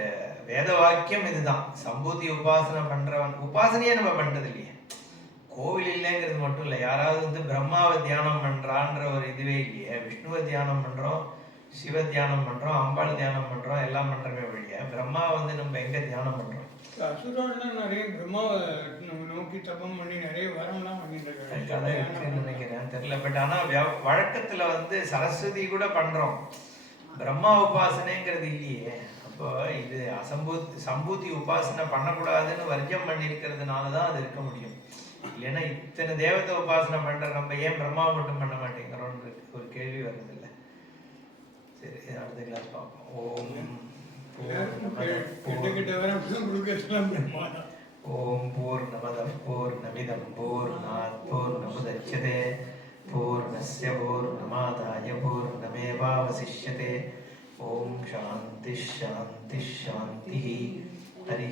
வேத வாக்கியம் இதுதான். சம்பூதி உபாசனை பண்றவன் உபாசனையே நம்ம பண்றது இல்லையே. கோவில் இல்லைங்கிறது மட்டும் இல்லை, யாராவது வந்து பிரம்மாவை தியானம் பண்றான்ற ஒரு இதுவே இல்லையே. விஷ்ணுவை தியானம் பண்றோம், சிவ தியானம் பண்றோம், அம்பாள் தியானம் பண்றோம், எல்லாம் பண்றமே வழிய பிரம்மாவை வந்து நம்ம எங்க தியானம் பண்றோம்? அசுரன்லாம் நிறைய பிரம்மாவை நோக்கி தபம் பண்ணி நிறைய வரம்லாம் பண்ணிட்டு நினைக்கிறேன், தெரியல. பட் ஆனா வழக்கத்துல வந்து சரஸ்வதி கூட பண்றோம், பிரம்மா உபாசனைங்கிறது இல்லையே. அப்ப இப்போ இது சம்பூதி உபாசனை பண்ணக்கூடாதுன்னு வர்ஜம் பண்ணியிருக்கிறதுனால தான் அது இருக்க முடியும். இல்லைன்னா இத்தனை தேவதை உபாசனை பண்ற நம்ம ஏன் பிரம்மாவை மட்டும் பண்ண மாட்டேங்கிறோம்னு ஒரு கேள்வி வருது இல்லை. சரி, அடுத்த கிளாஸ் பார்ப்போம். ஓம் பூர்ணமத பூர்ணமிதம் பூர்ணாத் பூர்ணமுதச்யதே பூர்ணஸ்ய பூர்ணமாதாய பூர்ணமேவாவசிஷ்யதே. ஓம் சாந்தி ஷாந்தி ஷாந்தி. ஹரி